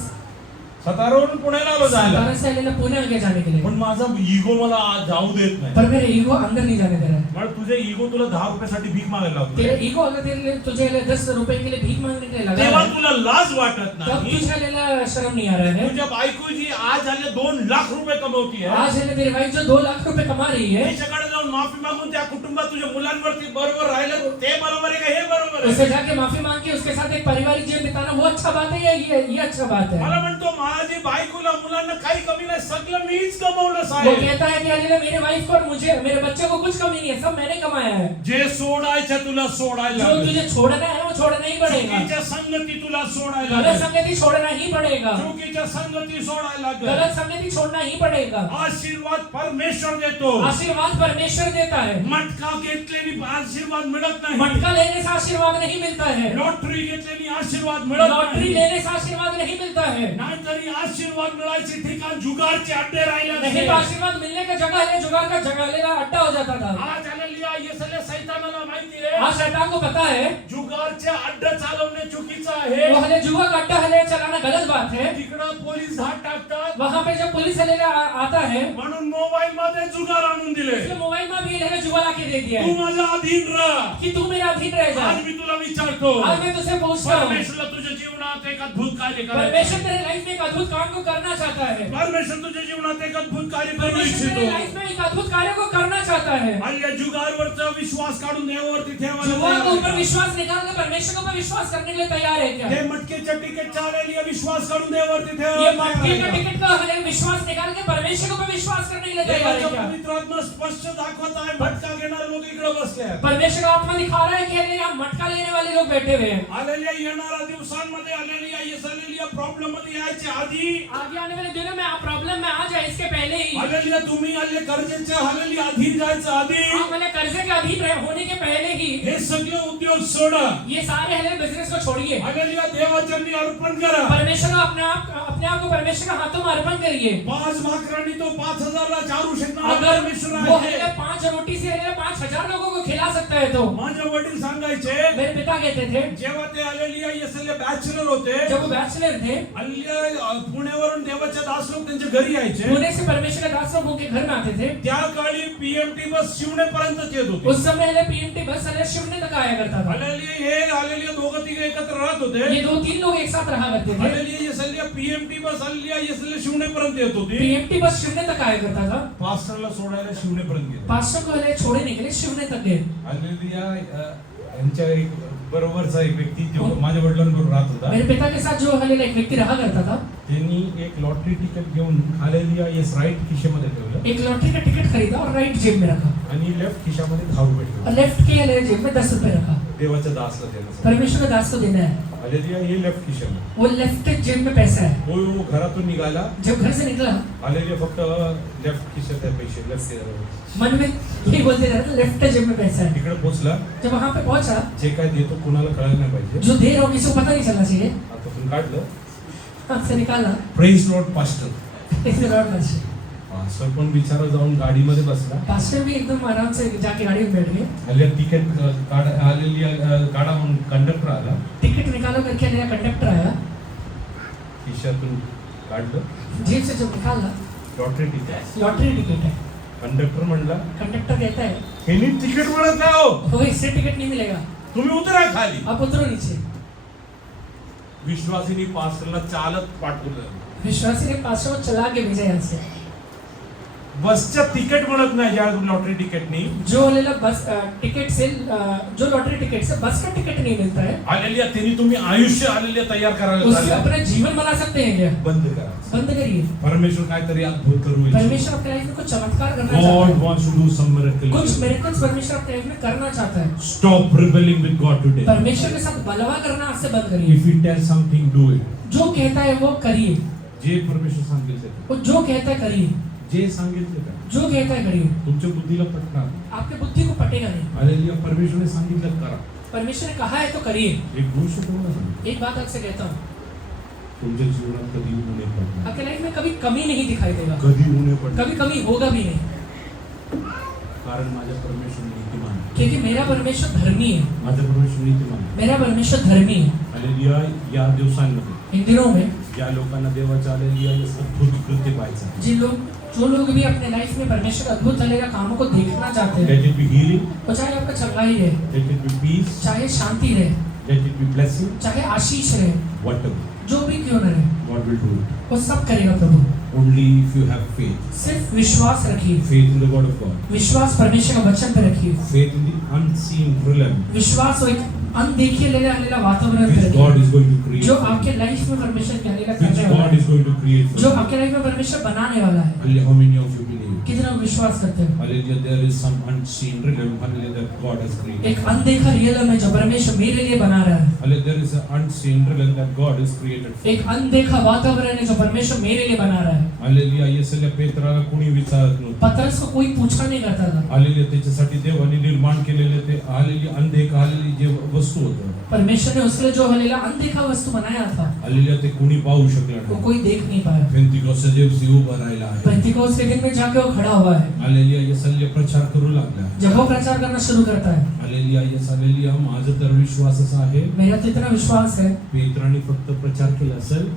सातारावरून पुण्याला आलो जायला, सातारा से आलेला पुणे आगे जाने के लिए, पण माझा इगो मला आज जाऊ देत नाही. पर मेरे ईगो अंदर नहीं जाने दे रहा है. मला तुझे इगो तुला 10 रुपयासाठी भीक मागायला लावतो. तेरा ईगो अगर तेरे लिए तुझे लिए 10 रुपए के लिए भीक मांगने के लिए लगा तेव्हा है, तुला लाज वाटत तब नाही. तुझे लेला शर्म नहीं आ रहा है. तुझ्या बायको जी आज आले 2 लाख रुपये कमवती आहे. आज है ना तेरी वाइफ जो 2 लाख रुपए कमा रही है, तिच्याकडे जाऊन माफी मागून त्या कुटुंबात तुझ्या मुलांवरती बरोबर राहिलं, ते बरोबर आहे का हे बरोबर उससे आहे? जाके माफी मांग के उसके साथ एक पारिवारिक जीवन बिताना वो अच्छा बात है या ये अच्छा बात है? मला म्हणतो माझी बायकोला मुलांना काही कमी नाही, सगळं मीच कमवलं वो साहेब. कहता है कि अलीला मेरे वाइफ को और मुझे मेरे बच्चे को कुछ कमी नहीं है, सब मैंने कमाया है. जे सोडायचं तुला सोडायला जो लागेल. तुझे छोड़ना है वो छोड़ना ही पड़ेगा. चुकीच्या संगती तुला सोडायला गलत लागेल. संगति छोड़ना ही पड़ेगा. चुकीच्या संगती सोडायला लागेल. गलत संगति छोड़ना ही पड़ेगा. आशीर्वाद परमेश्वर देतो. आशीर्वाद परमेश्वर देता है. मटका घेतलेली आशीर्वाद मिळत नाही. मटका लेने से आशीर्वाद नहीं मिलता है. लॉटरी घेतलेली आशीर्वाद मिळत लॉटरी नाही. लेने से आशीर्वाद नहीं मिलता है. नाहीतरी आशीर्वाद मिळायचे ठिकाण जुगारचे अड्डे राहिले नहीं असते. तो आशीर्वाद मिलने का जगह है, जुगाड़ का जगह लेगा अड्डा हो जाता था. आज आलेल्या येसल्या सैतानाला माहिती आहे आज शैतान को पता है जुगारचे अड्डे चालवणे चुकीचं आहे. वो हले जुआ का अड्डा हले चलाना गलत बात है. तिकडं पोलीस धाड टाकतात वहाँ पे जब पुलिस हले आता है, म्हणून मोबाईल मध्ये जुगार आणून दिले. इसलिए मोबाइल में भी हले जुआ लाके दे दिया तू है माझ्या अधीन राहा. कि तू मेरा अधीन रह जा. आज मी तुला विचारतो, आज मैं तुझसे पूछता हूँ, परमेश्वरला तुझ्या जीवनात एक अद्भुत कार्य परमेश्वर करायचं. तेरे लाइफ में एक अद्भुत काम को करना चाहता है. परमेश्वर तुझ्या जीवनात एक अद्भुत कार्य करू परमेश्वर तेरे लाइफ इच्छितो. में एक अद्भुत कार्य को करना चाहता है. आणि या जुगारवरचा विश्वास काढून देवावरती ठेवायला जुआ तयार के आहे ऊपर का? विश्वास निकाल के परमेश्वर के ऊपर विश्वास करने के लिए तैयार है क्या? हे मटकेच्या तिकीटच्या आलेली विश्वास काढून देवावरती ये ठेवायला मटके तयार का आहे का? टिकट का हले विश्वास निकाल के परमेश्वर के ऊपर विश्वास करने के लिए तैयार है देवाच्या क्या? पवित्र आत्मा स्पष्ट दाखवत आहे, भटका घेणारे लोक इकडे बसले आहेत. परमेश्वर का आत्मा दिखा रहा है कि अरे यहाँ मटका लेने वाले लोग बैठे हुए हैं. आलेल्या येणाऱ्या दिवसांमध्ये आलेल्या येसलेल्या प्रॉब्लेम मध्ये यायच्या आधी आगे आने वाले दिनों में आप प्रॉब्लम में आ जाए इसके पहले ही आलेल्या तुम्ही आले कर्जेच्या आलेली अधीन जायचं आधी आप वाले कर्जे के अधीन होने के पहले ही हे सगळे उद्योग सोडा. ये सारे हले बिजनेस को छोड़िए. आलेल्या देवाचरणी अर्पण करा. परमेश्वर को अपने आप को परमेश्वर के हाथों में अर्पण करिए. 5 भाकरांनी तो 5000 ला चारू शकणारा अगर परमेश्वर वो आहे. हले 5 रोटी से हले 5000 लोगों को खिला सकता है तो माझे वडील सांगायचे, मेरे पिता कहते थे जेव्हा ते आलेली येसले बॅचलर होते, जब वो बैचलर थे, आलेल्या पुण्यावरून देवाचे दास लोक त्यांच्या घरी यायचे. पुणे से परमेश्वर के दास लोग उनके घर में आते थे. त्या काळी पीएमटी बस शिवनेपर्यंत येत होती. उस समय हले पीएमटी बस हले शिवने तक आया करता था. आलेली दोघं तिघे एकत्र राहत होते. ये 2-3 लोग एक साथ रहा करते थे. आलेली येसल्या पीएमटी बस आलेली येसल्या शिवनेपर्यंत येत होती. पीएमटी बस शिवने तक आया करता था. पास्टरला सोडायला शिवनेपर्यंत गेले. पास्टर को हले छोड़ने के लिए शिवने तक गए. हालेलुया. यांच्या एक बरोबरचा एक व्यक्ती जो माझ्या वडिलांबरोबर राहत होता, मेरे पिता के साथ जो हले एक व्यक्ती रहा करता था, त्यांनी एक लॉटरी तिकीट घेऊन हालेलुया येस राईट खिशेमध्ये ठेवलं एक लॉटरी का टिकट खरीदा और राइट जेब में रखा आणि लेफ्ट खिशामध्ये 10 रुपये और ठेवले. लेफ्ट के हले जेब में 10 रुपए रखा. देवाच्या दासला देण्यासाठी. परमेश्वर के दास को देना है. हालेलुया. हे लेफ्ट खिशामध्ये. वो लेफ्ट जेब में पैसा है. वो घरातून निघाला. जब घर से निकला हालेलुया. फक्त लेफ्ट खिशात आहे पैसे. लेफ्ट मन में यही बोलते रहता लेफ्ट जेब में पैसा है. इकडे पोहोचला. जब वहां पे पहुंचा, जे काय देतो कोणाला कळायला नाही पाहिजे. जो दे रहा हूँ किसी को पता नहीं चलना चाहिए. हातातून काढलं. हाथ से निकाला. Praise Lord pastor. इससे लॉर्ड बचे. पास्टर पण बिचारा जाऊन गाडीमध्ये बसला. पास्टर भी एकदम आराम से जाके गाड़ी में बैठ गए. आल्या तिकीट काढा म्हणून कंडक्टर आला. टिकट निकालो करके नया कंडक्टर आया. खिशातून काढलं. जेब से जब निकाला, लॉटरी तिकीट. लॉटरी टिकट है. कंडक्टर म्हणला, कंडक्टर कहता है हेनी तिकीट मिळत नाही हो, वो इससे टिकट नहीं मिलेगा, तुम्ही उतरा खाली. आप उतरो नीचे. विश्वासीनी पास्टरला चालत पाठवलं. विश्वासी ने पास्टर को चला के भेजा यहाँ से. बसच्या तिकीट मिळत नाही ज्या लॉटरी तिकीटनी. जो लेला बस टिकट से जो लॉटरी टिकट से बस का टिकट नहीं मिलता है, आलेल्या त्यांनी तुम्ही आयुष्य आलेल्या तयार करायला उससे चालला. अपना जीवन बना सकते हैं क्या? बंद करा. बंद करिए. परमेश्वर काहीतरी अद्भुत करू इच्छितो. परमेश्वर अपने लाइफ में कुछ चमत्कार करना चाहता God है. wants to do some miracle. कुछ मिरेकल्स परमेश्वर अपने लाइफ में करना चाहता है. Stop rebelling with God today. परमेश्वर के साथ बलवा करना आज से बंद करिए. If He tells something, do it. जो कहता है वो करिए. जे परमेश्वर सांगेल ते. वो जो कहता है करिए. जे सांगेल ते करा. जो कहता है करिए. तुमच्या बुद्धीला पटणार. आपके बुद्धि को पटेगा नहीं. हालेलुया. परमेश्वरने सांगितलं करा. परमेश्वर ने कहा है तो करिए. एक गोष्ट तुम्हाला सांगतो, एक बात आपसे कहता हूँ, तुमच्या जीवनात कधी ऊन येत नाही. आपके लाइफ में कभी कमी नहीं दिखाई देगा, कधी ऊन येत नाही. कभी कमी होगा भी नहीं. कारण माझा परमेश्वर नीतिमान आहे. क्योंकि मेरा परमेश्वर धर्मी है. माझा परमेश्वर नीतिमान आहे. मेरा परमेश्वर धर्मी है. हालेलुया. या दिवसांमध्ये इन दिनों में ज्या लोकांना देवाच्या हालेलुया अद्भुत कृत्य पाहायचं आहे. जो लोग भी अपने लाइफ में परमेश्वर अद्भुत हालेलुया कामों को देखना चाहते हैं, Let it be healing, वो चाहे आपका चंगाई रहे, let it be peace, चाहे शांति रहे, let it be blessing, चाहे आशीष रहे, whatever. जो भी क्यों न रहे, God will do it. वो सब करेगा प्रभु. Only if you have faith. सिर्फ विश्वास रखिए, Faith in the word of God. विश्वास परमेश्वर का वचन पे रखिए, Faith in the unseen realm विश्वास वो एक अनदेखे लेला वातावरण which पे God रखिए, is going to create. जो आपके लाइफ में परमेश्वर के हालेलुया Which करने वाला God है, is going to create. for जो you. आपके लाइफ में परमेश्वर बनाने वाला है. Hallelujah. How many of you believe? कितना विश्वास करते हैं? Hallelujah. There is some unseen realm. Hallelujah. That God has created. एक अनदेखा रियल है जो परमेश्वर मेरे लिए बना रहा है. Hallelujah. There is an unseen realm that God has created. for you. एक अनदेखा वातावरण है जो परमेश्वर मेरे लिए बना रहा है. Hallelujah. येसल्या पेत्राला कोणी विचारत नव्हतं. पतरस को कोई पूछा नहीं करता था. हालेलुया. त्याच्यासाठी देवाने निर्माण केलेले ते हालेलुया अनदेखा हालेलुया जे वस्तू होतं. परमेश्वर ने उसके लिए जो हालेलुया अनदेखा वस्तू बनाया था, हालेलुया ते कोणी पाहू शकलं वो नाही. कोई देख नहीं पाया. पेंतिकोस्ते दिवशी उभा राहिला आहे. पेंतिकोस्त के दिन में जाके वो खड़ा हुआ है. हालेलुया. येसल्या प्रचार करू लागला. जब वो प्रचार करना शुरू करता है, हालेलुया. हालेलुया. माझं तर विश्वास असा आहे मेरा तो इतना विश्वास है, पेत्राने फक्त प्रचार केला असेल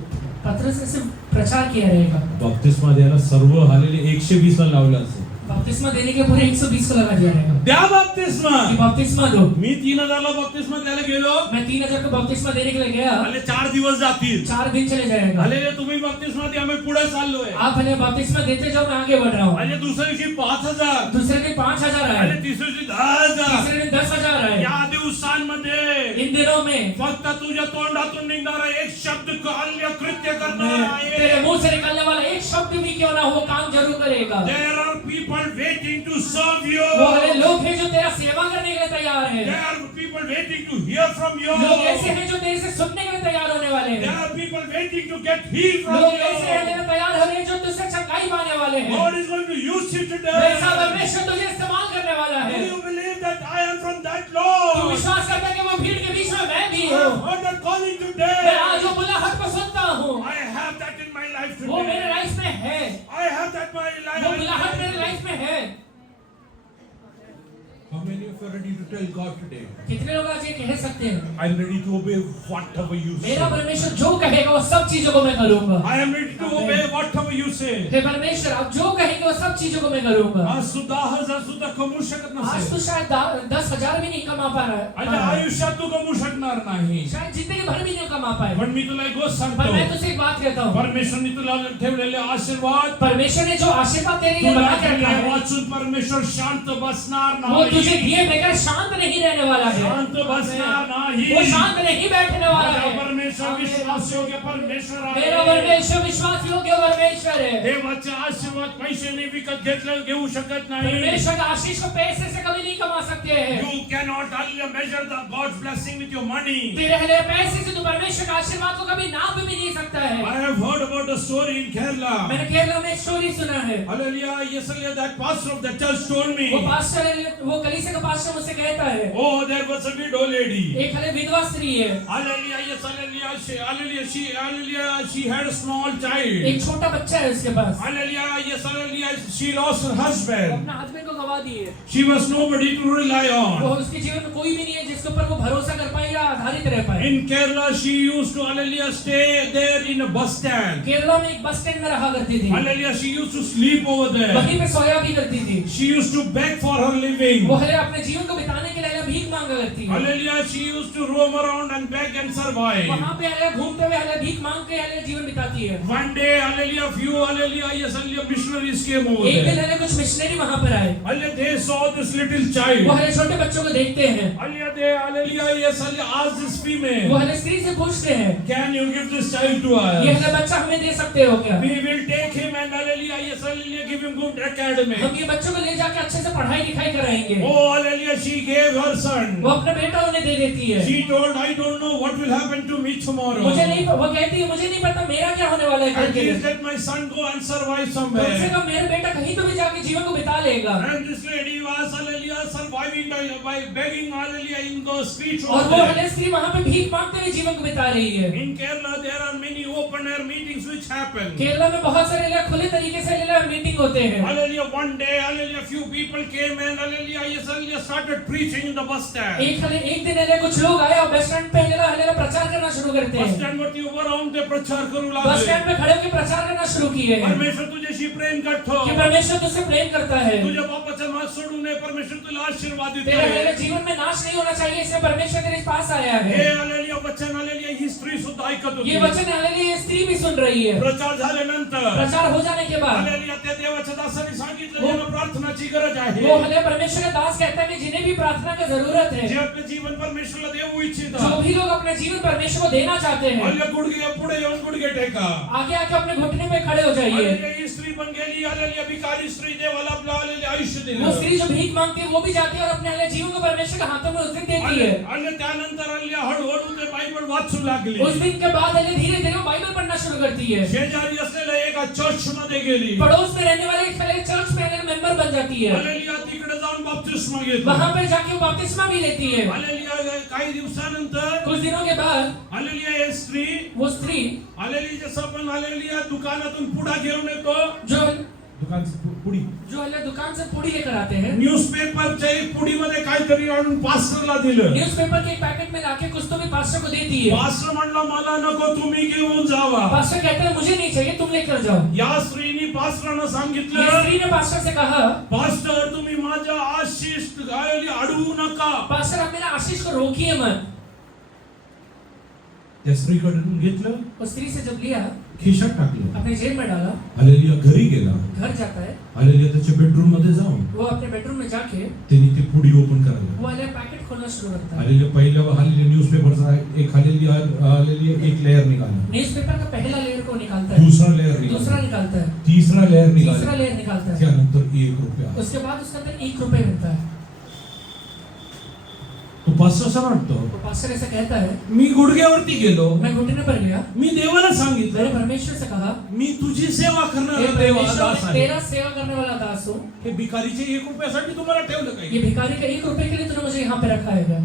पतरस ने सिर्फ प्रचार किया रहेगा, बप्तिस्मा द्यायला सर्व हालेलुया 120 ला लावलं असेल. बपतिस्मा देने के पूरे 120 को लगा दिया रहेगा. द्या बप्तिस्मा. कि बपतिस्मा दो. मी 3000 ला बप्तिस्मा द्यायला गेलो. मैं 3000 को बपतिस्मा देने के लिए गया, हले 4 दिवस जातील. 4 दिन चले जाएगा. हालेलुया. तुम्ही बप्तिस्मा द्या, आम्ही पुढे चाललोय. आप हमें बपतिस्मा देते जाओ, मैं आगे बढ़ रहा हूँ. आणि दुसऱ्या दिवशी 5000. दूसरे दिन 5000 आणि आए, तिसऱ्या दिवशी 10000. तीसरे दिन 10,000 आए. या दिवसांमध्ये इन दिनों में फक्त तुझ्या तोंडातून निघणारा एक शब्द काल्य कृत्य करणार तेरे आहे. मुंह से निकलने वाला एक शब्द भी क्यों ना हो, काम जरूर करेगा. There are people waiting to serve you. वो वाले लोग हैं जो तेरा सेवा करने के लिए तैयार हैं. There are people waiting to hear from you. लोग ऐसे हैं जो तेरे से सुनने के लिए तैयार होने वाले There हैं. are people waiting to get healed from लोग ऐसे हैं you. जो तैयार हो रहे हैं जो तुझसे चंगाई पाने वाले हैं. God is going to use you today. वैसा परमेश्वर तुझे इस्तेमाल करने वाला Do है. you believe that I am from that तू Lord? विश्वास करता है कि वो भीड़ के बीच में मैं भी I हूँ. have heard that calling मैं today. आज वो बुलाहट को सुनता हूँ. I have that in my life वो मेरे today. लाइफ में है. I have that in my वो बुलाहट life. मेरे लाइफ में है. How many of you are ready to tell God today? कितने लोग आज ये कह सकते हैं, I am ready to obey whatever you say. मेरा परमेश्वर जो कहेगा वो सब चीजों को मैं करूंगा. I am ready to obey whatever you say. हे परमेश्वर, आप जो कहेंगे वो सब चीजों को मैं करूंगा. आज सुद्धा 10,000 सुद्धा कमवू शकत आज नसेल. तो शायद 10,000 भी नहीं कमा पा रहा आणि है, आयुष्यात तू कमवू शकणार नाही. शायद जिंदगी भर भी नहीं कमा पाए. पण मी तुला एक गोष्ट पर मैं सांगतो. तुझसे एक बात कहता हूँ, परमेश्वरने तुला ठेवलेले आशीर्वाद परमेश्वर ने जो आशीर्वाद तेरे लिए तुला बना के रखा है, वाचून परमेश्वर शांत बसणार वो तुझे नाही. दिए बगैर शांत नहीं रहने वाला है. शांत बसणार नाही. वो शांत नहीं बैठने वाला माझा है. परमेश्वर विश्वास योग्य परमेश्वर मेरा आहे. परमेश्वर विश्वास योग्य परमेश्वर है. देवाचे आशीर्वाद पैशाने विकत घेतलं घेऊ शकत नाही. परमेश्वर का आशीष को पैसे से कभी नहीं कमा सकते हैं. You cannot measure the God's blessing with your money. तेरे लिए पैसे से तू परमेश्वर का आशीर्वाद को कभी नाप भी नहीं सकता है. I have heard about a story in Kerala. मैंने केरला में एक स्टोरी सुना है. Hallelujah. Yesterday that pastor of the church told me. वो पास्टर, वो कलीसिया का पास्टर मुझसे कहता है, Oh, there was a widow lady. एक हले विधवा स्त्री है. Hallelujah. Yes, hallelujah. She had a small child. एक छोटा बच्चा है उसके पास. Hallelujah. Yes, hallelujah. She lost her वो husband. अपना हस्बैंड को गवा दी है. She was nobody to rely वो on. उसके जीवन में कोई भी नहीं है जिसके ऊपर वो भरोसा कर पाए या आधारित रह पाए. In Kerala, she used to hallelujah stay there in a bus stand. Kerala में एक बस स्टैंड में रहा करती थी. Hallelujah. She used to sleep over there. वहीं पे सोया भी करती थी. She used to beg for her living. वो हले अपने जीवन को बिताने के लिए हले भीख मांगा करती है. Hallelujah. She used to roam around and beg and survive. वहाँ पे हले घूमते हुए हले भीख मांग के हले जीवन बिताती है. One day, hallelujah, few hallelujah, yes, hallelujah, missionaries came over एक दिन there. हले कुछ मिशनरी वहाँ पर आए. Hallelujah, they saw this little वो child. हले छोटे बच्चों को देखते हैं. Hallelujah, they hallelujah, yes, hallelujah, asked this वो female, हले स्त्री से पूछते हैं, can you give this child to ये us? हले बच्चा हमें दे सकते हो क्या? We will take him and hallelujah, yes, hallelujah, give him good academy. हम ये बच्चों को ले जाके अच्छे से पढ़ाई लिखाई कराएंगे. Oh, hallelujah, she gave her son. वो अपना बेटा उन्हें दे देती है. She told, I don't know what will happen to me tomorrow. मुझे नहीं, वो कहती है मुझे नहीं पता मेरा क्या होने वाला है कल And के please दिन. let my son go and survive कम से somewhere. कम मेरा बेटा कहीं तो भी जाके जीवन को बिता लेगा. And this lady was hallelujah surviving by begging, hallelujah, in the streets और over वो there. हले स्त्री वहाँ पे भीख मांगते हुए जीवन को बिता रही है। In Kerala, there are many open air meetings which happen. Kerala में बहुत सारे लोग खुले तरीके से मीटिंग होते हैं। Hallelujah, one day, hallelujah, few people came and hallelujah, yes, hallelujah, started preaching in the bus stand. एक दिन हले कुछ लोग आए और बस स्टैंड पे हले प्रचार करना शुरू करते बस हैं। स्टँड वरती उभं राहून ते प्रचार करू बस लागले. स्टैंड पे खड़े होकर प्रचार करना शुरू किए परमेश्वर तुझ्याशी प्रेम करतो. कि परमेश्वर तुझसे प्रेम करता है। तुझ्या बापाचा मास सोडू नये. परमेश्वर तुला आशीर्वाद तेरे हले देतो. जीवन में नाश नहीं होना चाहिए, इसलिए परमेश्वर तेरे पास आया हे है। हालेलुया वचन, हालेलुया, ही स्त्री सुद्धा ऐकत होती. ये वचन हले ये स्त्री भी सुन रही है। प्रचार झाल्यानंतर प्रचार हो जाने के बाद हालेलुया त्या देवाच्या दासाने सांगितलं ज्यांना प्रार्थनाची गरज आहे, वो हले परमेश्वर का दास कहता है कि जिन्हें भी प्रार्थना की जरूरत है, जे आपले जीवन परमेश्वरला देऊ इच्छितात, जो भी लोग अपने जीवन परमेश्वर को देना चाहते हैं, हालेलुया, गुडघे पुढे येऊन गुडघे टेका. आगे आके अपने घुटने पे खड़े हो जाइए। हालेलुया, ही स्त्री पण गेली, हालेलुया, भिकारी स्त्री देवाला आपलं हालेलुया आयुष्य वो दिलं. स्त्री जो भीख मांगती है वो भी जाती है और अपने हले जीवन को परमेश्वर के हाथों में उस दिन देती है। आणि त्यानंतर हालेलुया हळूहळू ते बायबल वाचू लागली. उस दिन के बाद हले धीरे धीरे वो बाइबल पढ़ना शुरू करती है। शेजारी असलेल्या एका चर्च मध्ये गेली. पड़ोस में रहने वाले एक हले चर्च में हले मेंबर बन जाती है। हालेलुया, तिकडे जाऊन बपतिस्मा घेतला. वहां पे जाके वो बपतिस्मा भी लेती है। हालेलुया, काही दिवसानंतर कुछ दिनों के बाद हालेलुया, हे स्त्री वो स्त्री हालेलुया, जसं आपण हालेलुया दुकानातून पुडा घेऊन येतो, जो दुकान पुडी, हले दुकान से पूड़ी लेकर आते हैं, न्यूजपेपरच्या एक पुडीमध्ये काहीतरी आणून पास्टरला दिलं. न्यूज़पेपर के एक पैकेट में लाके कुछ तो भी पास्टर को देती है। पास्टर म्हणला मला नको, तुम्ही घेऊन जावा. पास्टर कहते हैं मुझे नहीं चाहिए, तुम लेकर जाओ। या स्त्रीने पास्टरना ये सांगितलं, स्त्री ने पास्टर से कहा, पास्टर तुम्ही माझ्या आशीष अडवू नका. पास्टर आप मेरा आशीष को रोकिए मत। त्या स्त्रीकडून घेतलं, उस स्त्री से जब लिया खिशात टाकलं, अपने जेब में डाला, हालेलुया, घरी गेला. घर जाता है, हालेलुया, त्याच्या बेडरूम मध्ये जाऊन वो अपने बेडरूम में जाके त्यांनी ती पुडी ओपन करायला. वो वाले पैकेट खोलना शुरू करता है। हालेलुया, पहिल्या हालेलुया न्यूजपेपरचा एक हालेलुया, हालेलुया, एक लेयर निघाला. न्यूज़पेपर का पहला लेयर को निकालता है, दूसरा लेयर दूसरा निघाला, निकालता है, तीसरा लेयर तीसरा निघाला. लेयर निकालता है, त्यानंतर ₹1. उसके बाद उसके अंदर ₹1 मिलता है। तो पास्टर असं म्हणतो, तो पास्टर ऐसा कहता है, मी गुडघ्यावरती गेलो, मैं घुटने पर गया, मी देवाला मैंने सांगितलं, परमेश्वर से कहा, मी तुझी सेवा हे करणारा देवा परमेश्वर, दास मैं आहे. तेरा सेवा करने वाला दास हूँ। हे भिकारीचे ₹1 साठी तुम्हाला ठेवलं ये काही, भिखारी का ₹1 के लिए तूने मुझे यहाँ पे रखा है क्या?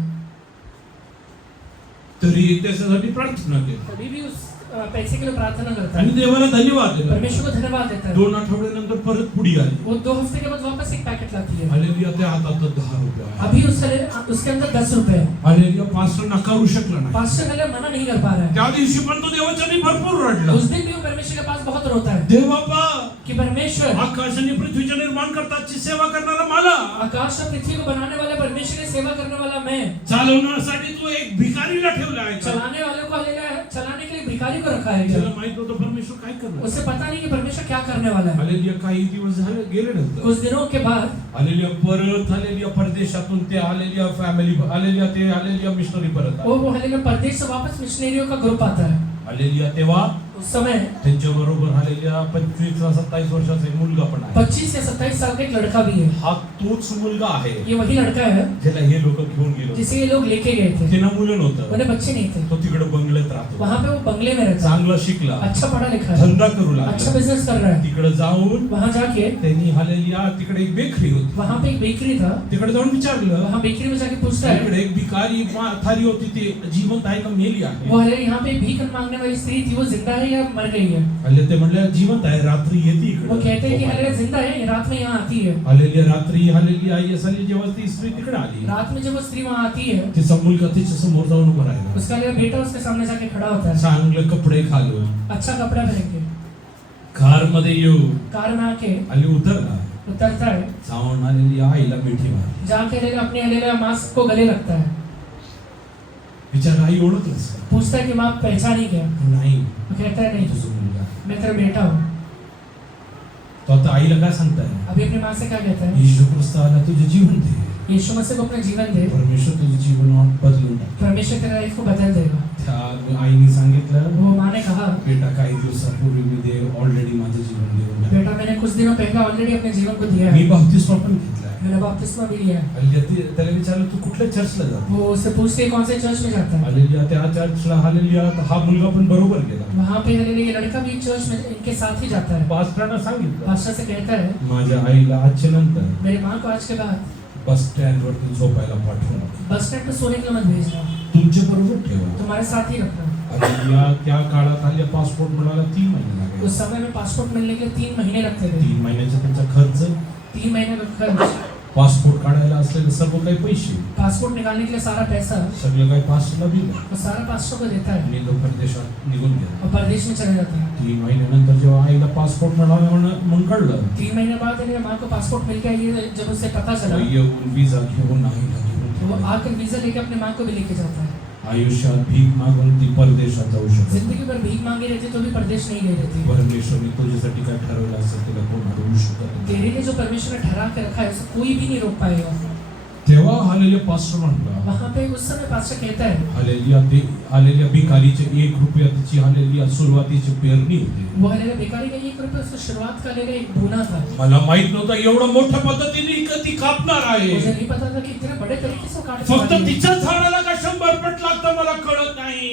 तरी त्याच्यासाठी प्रार्थना केली कभी भी उस पैसे के लिए प्रार्थना करता आणि है, देवाला धन्यवाद दिला. परमेश्वर को धन्यवाद देता है। 2 आठवड्यानंतर परत पुडी आली. वो 2 हफ्ते के बाद वापस एक पैकेट लाती है। हालेलुया, त्या हातात ₹10 आहे. अभी उसके अंदर ₹10 है। हालेलुया, पास्टर नकारू शकला नाही. पास्टर हले मना नहीं कर पा रहा है। त्या दिवशी पण तो देवाच्यानी भरपूर रडला. उस दिन भी वो परमेश्वर के पास बहुत रोता है देव बाबा, कि परमेश्वर, आकाश आणि पृथ्वीचे निर्माण करताची सेवा करणारा मला, आकाश और पृथ्वी को बनाने वाले परमेश्वर की सेवा करने वाला मैं, चालवण्यासाठी तू एक भिकारीला ठेवला आहे का? चलाने वाले को चलाने के लिए भिखारी को रखा है त्याला क्या? माहित होतं परमेश्वर काय करणार. उसे पता नहीं कि परमेश्वर क्या करने वाला है। हालेलुया, काही दिवस झाले गेले नंतर कुछ दिनों के बाद हालेलुया, परत हालेलुया, परदेशातून ते हालेलुया फॅमिली, हालेलुया, ते हालेलुया मिशनरी परत आले. वो हालेलुया परदेश से वापस मिशनरियों का ग्रुप आता है। हालेलुया, तेव्हा उस समय त्यांच्या बरोबर हालेलुया 25-27 वर्षाचा एक मुलगा पण आहे. 25 या 27 साल का एक लड़का भी है। हा तोच मुलगा आहे ये वही लड़का है ज्याला हे लोक घेऊन गेलो. जिसे ये लोग लेके गए थे। त्यांना मुलं नव्हतं, उन्हें बच्चे नहीं थे, तो तिकडे बंगल्यात राहतो, वहां पे वो बंगले में रहता है, चांगला शिकला, अच्छा पढ़ा लिखा है, धंदा करू अच्छा लागला. बिजनेस कर रहा है। तिकडे जाऊन वहां जाके त्यांनी हालेलुया, तिकडे एक बेकरी होती, वहां पे एक बेकरी था, तिकडे जाऊन विचारलं. वहां बेकरी में जाके पूछता है, तिकडे एक भिकारी थाली होती, ती जिवंत आहे का मेली आहे. वो हले यहाँ पे भीख मांगने वाली स्त्री थी, वो जिंदा है या मर गई है? हल्ले ते म्हणले जिवंत आहे, रात्री येते वो कहते हैं कि इकडे. हले जिंदा है, ये रात में यहाँ आती है। हालेलुया, रात्री हालेलुया, आई असली जेव्हा ती स्त्री तिकडे आली, रात में जब वो स्त्री वहां आती है, तिचा मुलगा तिच्या समोर जाऊन उभा राहिला. उसका लिए बेटा उसके सामने जाके खड़ा होता है, चांगले कपडे घालून अच्छा कपड़ा पहन के कार मध्ये येऊन कार में आके आली, उतरला, उतरता है, जाऊन हालेलुया आईला मिठी मारली. जाके हलेलुया अपने हलेलुया मास्क को गले लगता है, विचार आई ओळखलंस का? पूछता है कि माँ पहचानी क्या? नाही, वो कहता है नहीं, तुझा मुलगा. मैं तेरा बेटा हूँ। तो आता आईला काय सांगताय? अभी अपनी माँ से क्या कहता है? येशू ख्रिस्त आला, तुझे जीवन दे. यीशु मसीह को अपना जीवन दे, परमेश्वर तुझे जीवन बदलून टाक. परमेश्वर तेरा लाइफ को बदल देगा। त्या आईने सांगितलं, वो माँ ने कहा, बेटा काही दिवसापूर्वी मी देव ऑलरेडी माझं जीवन देऊन टाकलं. बेटा मैंने कुछ दिनों पहले ऑलरेडी अपने जीवन को दिया मी है, बपतिस्मा पण घेतलाय. मैंने बपतिस्मा भी लिया है। हालेलुया, त्याला विचारलं तू कुठल्या चर्चला जातो? वो उससे पूछते हैं कौन से चर्च में जाता है? हालेलुया, त्या चर्चला हालेलुया, हा मुलगा पण बरोबर गेला. वहाँ पे हलेलुया ये लड़का भी चर्च में इनके साथ ही जाता है। पास्टरांना सांगितलं, पास्टर से कहता है, माझ्या आईला आजच्या नंतर मेरी माँ को आज के बाद बस स्टँड वरती झोपायला पाठवू नका. बस स्टैंड पे सोने के लिए मत भेजना, तुमच्या बरोबर ठेवा. तुम्हारे साथ ही रखना. आणि या त्या काळात आल्या पासपोर्ट मिळायला 3 महिने लागले. उस समय में पासपोर्ट मिलने के लिए 3 महीने लगते थे. 3 महिन्याचा त्यांचा खर्च, 3 महीने का खर्च, पासपोर्ट काढायला असलेले सर्व काही पैसे, पासपोर्ट निकालने के लिए सारा पैसा, सगळं काही 500 दिलं वो सारा 500 को देता है आणि तो परदेशात निघून गेला. और परदेश में चला जाता है. 3 महिन्यानंतर जेव्हा आईला पासपोर्ट मिळाला म्हणून कळलं, 3 महीने बाद मेरे माँ को पासपोर्ट मिल गया. ये जब उसे पता चला तो येऊन विजा घेऊन आईला तो वो घेऊन आकर वीजा लेके अपने माँ को भी लेके जाता है. आयुष्यात भीक मागून ती परदेशात जाऊ शकत. जिंदगी भर भीख मांगी रहती तो भी परदेश नहीं गई रहती. परमेश्वरने तुझ्यासाठी काय ठरवलं असेल त्याला कोण अडवू शकत नाही. तेरे लिए जो परमेश्वर ने ठहरा के रखा है उसे कोई भी नहीं रोक पाएगा. तेव्हा हालेलुया पास्टर म्हणला, वहाँ पे उस समय पास्टर कहता है, हालेलुया ते हालेलुया भिकारीचे 1 रुपया त्याची हालेलुया सुरुवातीची पेरणी होती. वो हालेलुया भिखारी का 1 रुपये उसने शुरुआत का हालेलुया एक बोना था. मला माहित नव्हतं एवढं मोठ्या पद्धतीने ती कापणार आहे. मुझे नहीं पता था कि इतने बड़े तरीके से वो काटने फक्त वाली है. तिच्या झाडाला का 100 पट लागतं मला कळत नाही.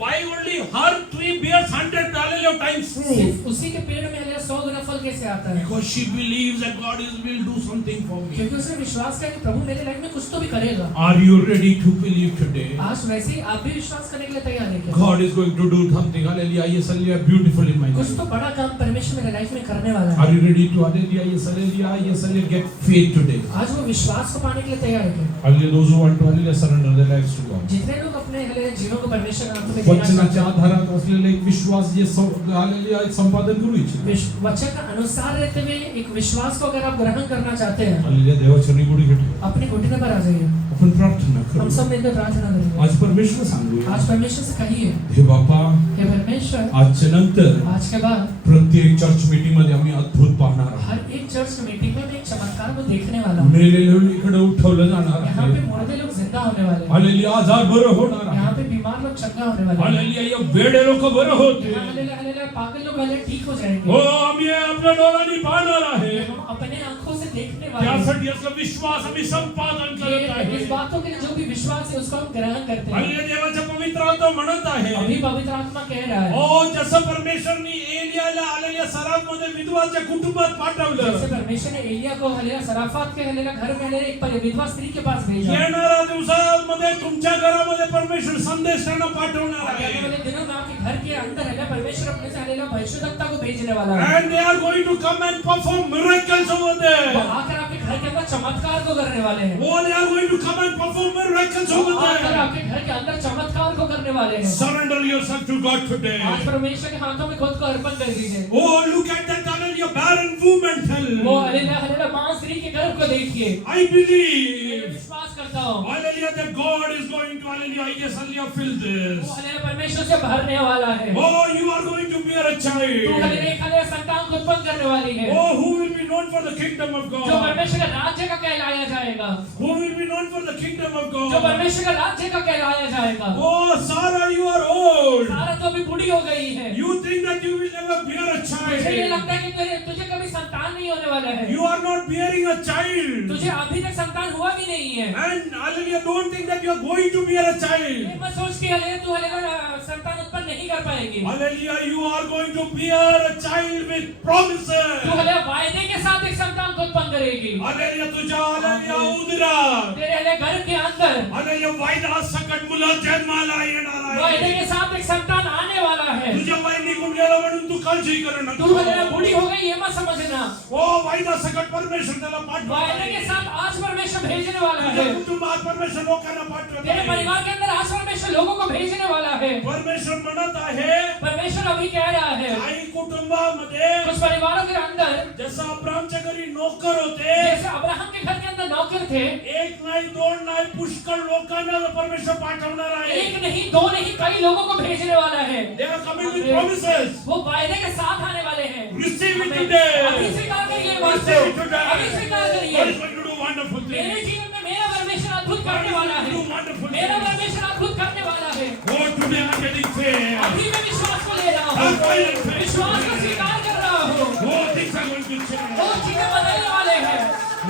Why only her tree bears 100 hallelujah times fruit? सिर्फ उसी के पेड़ में हालेलुया 100 गुना फल कैसे आता है? Because she believes that God will do something for me. क्योंकि उसने विश्वास किया कि प्रभु मेरे लाइफ में कुछ तो भी करेगा. Are you ready to believe today? आज वैसे ही आप भी विश्वास करने के लिए तैयार हैं क्या? God is going to do something. Hallelujah. Yes, hallelujah. Beautiful in my कुछ life. तो बड़ा काम परमेश्वर मेरे लाइफ में करने वाला Are है. you ready to hallelujah? Yes, hallelujah. Yes, hallelujah. Get faith today. आज वो विश्वास को पाने के लिए तैयार है क्या? Hallelujah. Those who want to hallelujah surrender their lives to God. जितने लोग अपने हालेलुया जीवन को परमेश्वर के हाथों में देना चाहते वचनाच्या हैं, आधारात असलेले एक विश्वास जे हालेलुया संपादन करू इच्छितो. वचन का अनुसार रहते हुए एक विश्वास को अगर आप ग्रहण करना चाहते हैं, हालेलुया. देवाच्या निगुडी घेतो. अपने घुटने पर आ जाइए. आपण प्रार्थना हम करू. सब मिलकर प्रार्थना करेंगे. आज परमेश्वर सांगूया. आज परमेश्वर से कहिए, हे बापा, हे परमेश्वर, आजच्या नंतर आज के बाद प्रत्येक चर्च मीटिंग मध्ये आम्ही अद्भुत पाहणार आहोत. हर एक चर्च मीटिंग में मैं एक चमत्कार को देखने वाला हूँ. मेलेले इकडे उठवलं जाणार यहाँ पे आहे. मुर्दे लोग जिंदा होने वाले हैं. हालेलुया. आजार बरं होणार आहे. यहाँ पे बीमार लोग चंगा होने वाले हैं. हालेलुया. या वेडे लोक बरं होते. यहाँ हालेलुया, हालेलुया, पागल लोग हालेलुया ठीक हो जाएंगे. हो, आम्ही आपल्या डोळ्यांनी पाहणार आहे. हम अपने आंखों से देखने वाले हैं. त्यासाठी असलं विश्वास आम्ही संपादन करत ये आहे. इस बातों के लिए जो भी विश्वास है उसको हम ग्रहण करते हैं. हालेलुया. देवाच्या पवित्र आत्मा म्हणत आहे, अभी पवित्र आत्मा कह रहा है, ओ जसं परमेश्वरनी एलियाला आलेल्या सराफमध्ये विधवाच्या कुटुंबात जैसे पाठवलं, परमेश्वर ने एलिया को हालेलुया सराफात के हालेलुया घर में हालेलुया एक विधवा स्त्री के पास भेजा. येणाऱ्या दिवसांमध्ये तुमच्या घरामध्ये परमेश्वर संदेश त्यांना पाठवणार आने आहे. वाले दिनों में आपके घर के अंदर हालेलुया परमेश्वर अपने से हालेलुया भविष्यद्वक्ता को भेजने वाला है. And they are going to come and perform miracles over वो there. आकर आपके घर के अंदर चमत्कार को करने वाले हैं. Oh, they are going to come and perform miracles over वो आकर there. आपके घर के अंदर चमत्कार को करने वाले हैं. Surrender yourself to God today. आज परमेश्वर के हाथों में खुद को अर्पण कर दीजिए. Oh, look at that hallelujah barren woman. वो हालेलुया हालेलुया मां स्त्री के गर्भ को देखिए. I मैं believe. विश्वास करता हूँ. Hallelujah, that God is going to hallelujah, yes, hallelujah, fill वो this. हालेलुया परमेश्वर से भरने वाला है. Oh, you are going to bear a तू child. हालेलुया एक हालेलुया संतान को उत्पन्न करने वाली है. Oh, who will be known for the kingdom of जो God? परमेश्वर का राज्य का कहलाया जाएगा. Who will be known for the kingdom of जो God? परमेश्वर का राज्य का कहलाया जाएगा. Oh, Sarah, you are old. सारा तो अभी बूढ़ी हो गई है. You think that you will never bear a मुझे ये child. लगता है कि तुझे कभी संतान नहीं होने वाला है. You are not bearing a child. तुझे अभी तक संतान हुआ भी नहीं है. And hallelujah, don't think that you are going to bear a ये child. मत सोच कि हालेलुया तू हालेलुया संतान उत्पन्न नहीं कर पाएगी. Hallelujah, you are going to bear a child with promises. तू हालेलुया वायदे के साथ एक संतान को उत्पन्न करेगी. Hallelujah, तुझ्या hallelujah उदरात. तेरे हालेलुया घर के अंदर Hallelujah, वायदा सकट मुलं जन्माला येणार आहे. वायदे के साथ एक संतान आने वाला है. तुझ्या वय निघून गेलं म्हणून तू काळजी करू तू नको. हालेलुया बूढ़ी हो गई ये मत समझना. ओ वायदा सकट परमेश्वर त्याला पाठवणार वायदे के आहे. साथ आज परमेश्वर भेजने वाला तुझ्या है. कुटुंबात परमेश्वर लोकांना पाठवणार तेरे आहे. परिवार के अंदर आज परमेश्वर लोगों को भेजने वाला है. परमेश्वर म्हणत आहे, परमेश्वर अभी कह रहा है काही कुटुंबामध्ये कुछ परिवारों के अंदर जसं अब्रामच्या घरी नोकर होते, जैसे अब्राहम के घर के अंदर नौकर थे. एक नाही दोन नाही पुष्कळ लोकांना परमेश्वर पाठवणार आहे. एक नहीं दो नहीं कई लोगों को भेजने वाला है. They are coming with promises. वो वायदे के साथ आने वाले हैं. Receive it अभी today. स्वीकार करिए बात को. Receive it today. अभी स्वीकार God करिए. is going to do wonderful मेरे things. जीवन में मेरा परमेश्वर अद्भुत करने वाला God is है. going to do wonderful मेरा things. परमेश्वर अद्भुत करने वाला है. Oh, today I'm getting faith. अभी मैं विश्वास को ले रहा I'm हूँ. going to faith. विश्वास को स्वीकार कर रहा हूँ. Oh, things are going to change. वो चीजें बदलने वाले हैं.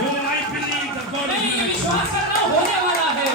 Oh, I believe that God मैं is ये going to विश्वास कर रहा हूँ होने वाला है.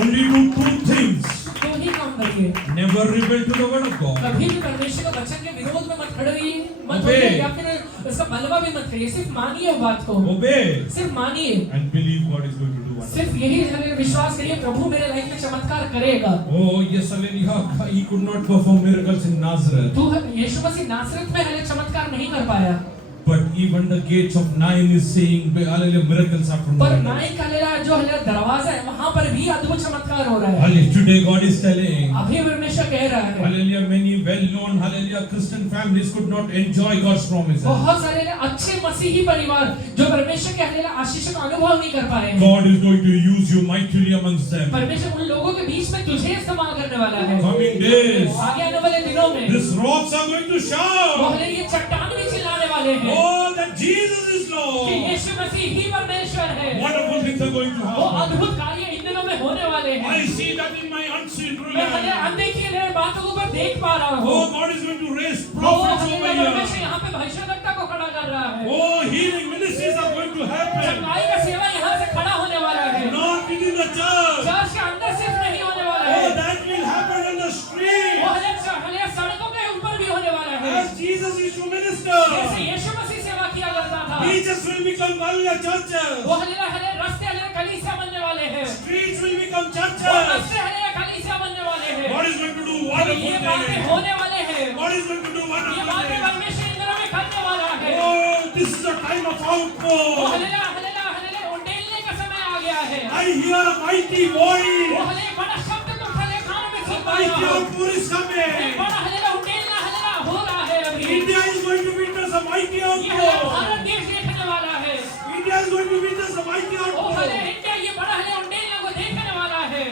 only do two things. दो ही काम करिए, Never rebel to the word of God. कभी भी परमेश्वर के वचन के विरोध में मत खड़े होइए, मत Obey. होइए या फिर उसका मलबा भी मत करिए, सिर्फ मानिए वो बात को, Obey सिर्फ मानिए, and believe God is going to do wonders. सिर्फ यही हमें विश्वास करिए प्रभु मेरे लाइफ में चमत्कार करेगा। Oh yes, hallelujah. He could not perform miracles in Nazareth. तू यीशु मसीह नासरत में हमें चमत्कार नहीं कर पाया, But even the gates of Nain is saying, hallelujah, miracles are from पर God. नाइन का जो दरवाजा है वहां पर भी अद्भुत चमत्कार हो रहा है। Hallelujah. Today God is telling, अभी परमेश्वर कह रहा है, hallelujah, many well-known, hallelujah, Christian families could not enjoy God's promises. बहुत सारे अच्छे मसीही परिवार जो परमेश्वर के हल्लेला आशीष का अनुभव नहीं कर पाए हैं, God is going to use you mightily amongst them. परमेश्वर उन लोगों के बीच में तुझे इस्तेमाल करने वाला है। Coming days, आगे आने वाले दिनों में these rocks are going to वो shout, हल्ले ये चट्टान भी चिल्लाने वाले हैं oh, that Jesus is कि Lord. यीशु मसीह ही परमेश्वर है। Wonderful things are going to वो happen. अद्भुत कार्य इन दिनों में होने वाले हैं। I see that in my unseen मैं हल्ले realm. अनदेखी हल्ले बातों को पर देख पा रहा हूँ। Oh, God is going to raise वो prophets हल्ले over परमेश्वर here. यहाँ पे भविष्यवक्ता को खड़ा कर रहा है। Oh, healing ministries are going to happen. चंगाई का सेवा यहाँ से खड़ा होने वाला है। Not within the church. Church के अंदर सिर्फ नहीं होने वाला Oh, है, that will happen on the street. वो हल्ले सड़कों के ऊपर भी होने वाला है। As Jesus is to जैसे minister, यीशु मसीह सेवा किया करता था, beaches will become hallelujah churches. वो हल्ले हल्ले रास्ते हल्ले कलीसिया बनने वाले हैं, Streets will become वो churches. रास्ते हल्ले कलीसिया बनने वाले हैं। God is going to do और wonderful ये बातें things. होने वाले हैं, God is going to do ये wonderful बातें things. परमेश्वर इन दिनों में करने वाला है। Oh, this is a time of वो outpour. हल्ले हल्ले उंडेलने का समय आ गया है। I hear a mighty वो voice. हल्ले बड़ा शब्द तुम हल्ले कानों में सुन A पा mighty रहे हो। outpour is एक coming. बड़ा हल्ले उंडेलना हल्ले हो रहा है अभी। India is going to witness a mighty ये हल्ले outpour. भारत देश देखने वाला है। India is going to witness a mighty वो outpour. हल्ले इंडिया ये बड़ा हल्ले उंडेलने को देखने वाला है।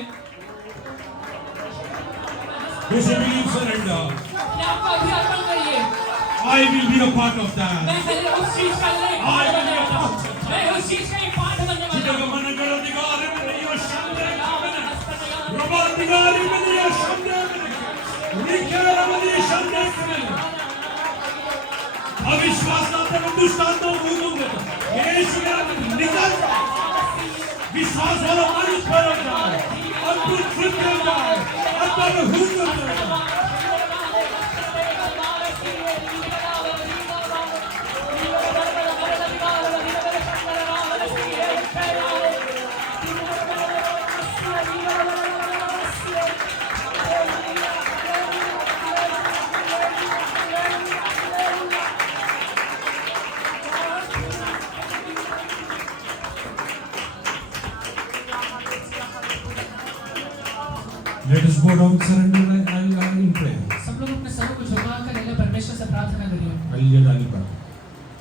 Those who believe surrender. अपने आप को अभी अर्पण करिए। I will be a part of that. मैं हल्ले उस चीज का हल्ले एक पार्ट बनने वाला हूँ। मैं उस चीज का एक पार्ट बनने वाला हूँ। अविश्वास लाते में दुष्टांतों को हुकुम देता यीशु के नाम में निकल विश्वास वाला मनुष्य पैदा जाए अद्भुत फल दे जाए अद्भुत हुकुम दे Let us go down, surrender and in prayer. सब लोग अपने सरों को झुकाकर हल्ले परमेश्वर से प्रार्थना करिए। हालेलुया डाली पर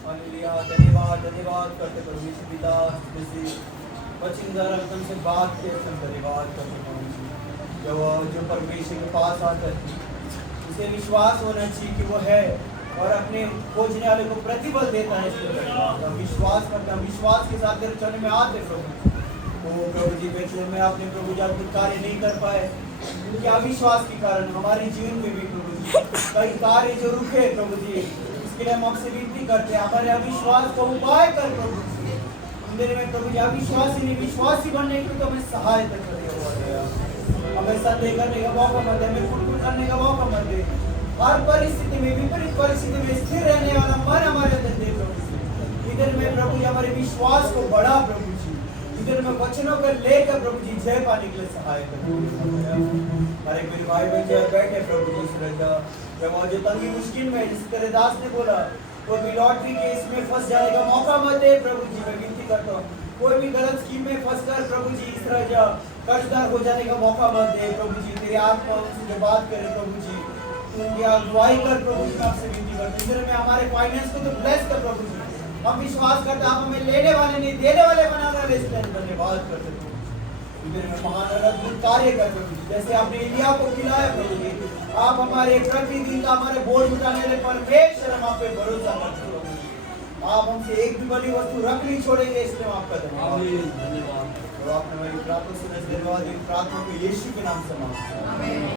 हालेलुया धन्यवाद करते प्रभु यीशु पिता जैसे वचन द्वारा तुमसे बात के हम धन्यवाद करते प्रभु जो परमेश्वर के पास आकर उसे विश्वास होना चाहिए कि वो है और अपने खोजने वाले को प्रतिफल देता है इसलिए धन्यवाद। हम विश्वास करते हैं, हम विश्वास के साथ तेरे चरण में आते प्रभु। ओ प्रभु जी बेचैन में आपने प्रभु जी अद्भुत कार्य नहीं कर पाए क्योंकि अविश्वास के कारण हमारे जीवन में भी प्रभु जी कई कार्य जो रुके प्रभु जी इसके लिए हम आपसे विनती करते हैं हमारे अविश्वास को उपाय कर प्रभु जी अंदर में प्रभु जी अविश्वासी नहीं विश्वासी बनने के लिए तो हमें सहायता करें हमें संदेह करने का मौका मत दे हमें फुटफुट करने का मौका मत दे हर परिस्थिति में विपरीत परिस्थिति में स्थिर रहने वाला मन हमारे अंदर दे प्रभु जी इधर में प्रभु जी हमारे विश्वास को बढ़ा प्रभु जी इधर में वचनों को लेकर प्रभु जी जय पाने के लिए सहायता करें हमारे मेरे भाई बहन जो बैठे प्रभु जी सुरक्षा जब जो तंगी मुश्किल में जिस तरह दास ने बोला कोई भी लॉटरी के इसमें फंस जाने का मौका मत दे प्रभु जी मैं विनती करता हूँ कोई भी गलत स्कीम में फंसकर प्रभु जी इस तरह जा कर्जदार हो जाने का मौका मत दे प्रभु जी तेरी आत्मा उनसे बात करे प्रभु जी उनकी अगुवाई कर प्रभु जी आपसे विनती करते हैं में हमारे फाइनेंस को तो ब्लेस कर प्रभु जी हम विश्वास करते हैं आप हमें लेने वाले नहीं देने वाले बनाना है इसलिए धन्यवाद करते हैं इधर में महान और अद्भुत कार्य कर प्रभु जी जैसे आपने एलिया को खिलाया प्रभु जी आप हमारे प्रतिदिन का हमारे बोझ उठाने वाले परमेश्वर हम आप पे भरोसा करते हैं प्रभु जी आप हमसे एक भी बड़ी वस्तु रख नहीं छोड़ेंगे इसलिए हम आपका धन्यवाद और आपने हमारी प्रार्थना सुने धन्यवाद इन प्रार्थना को यीशु के नाम से मांगते हैं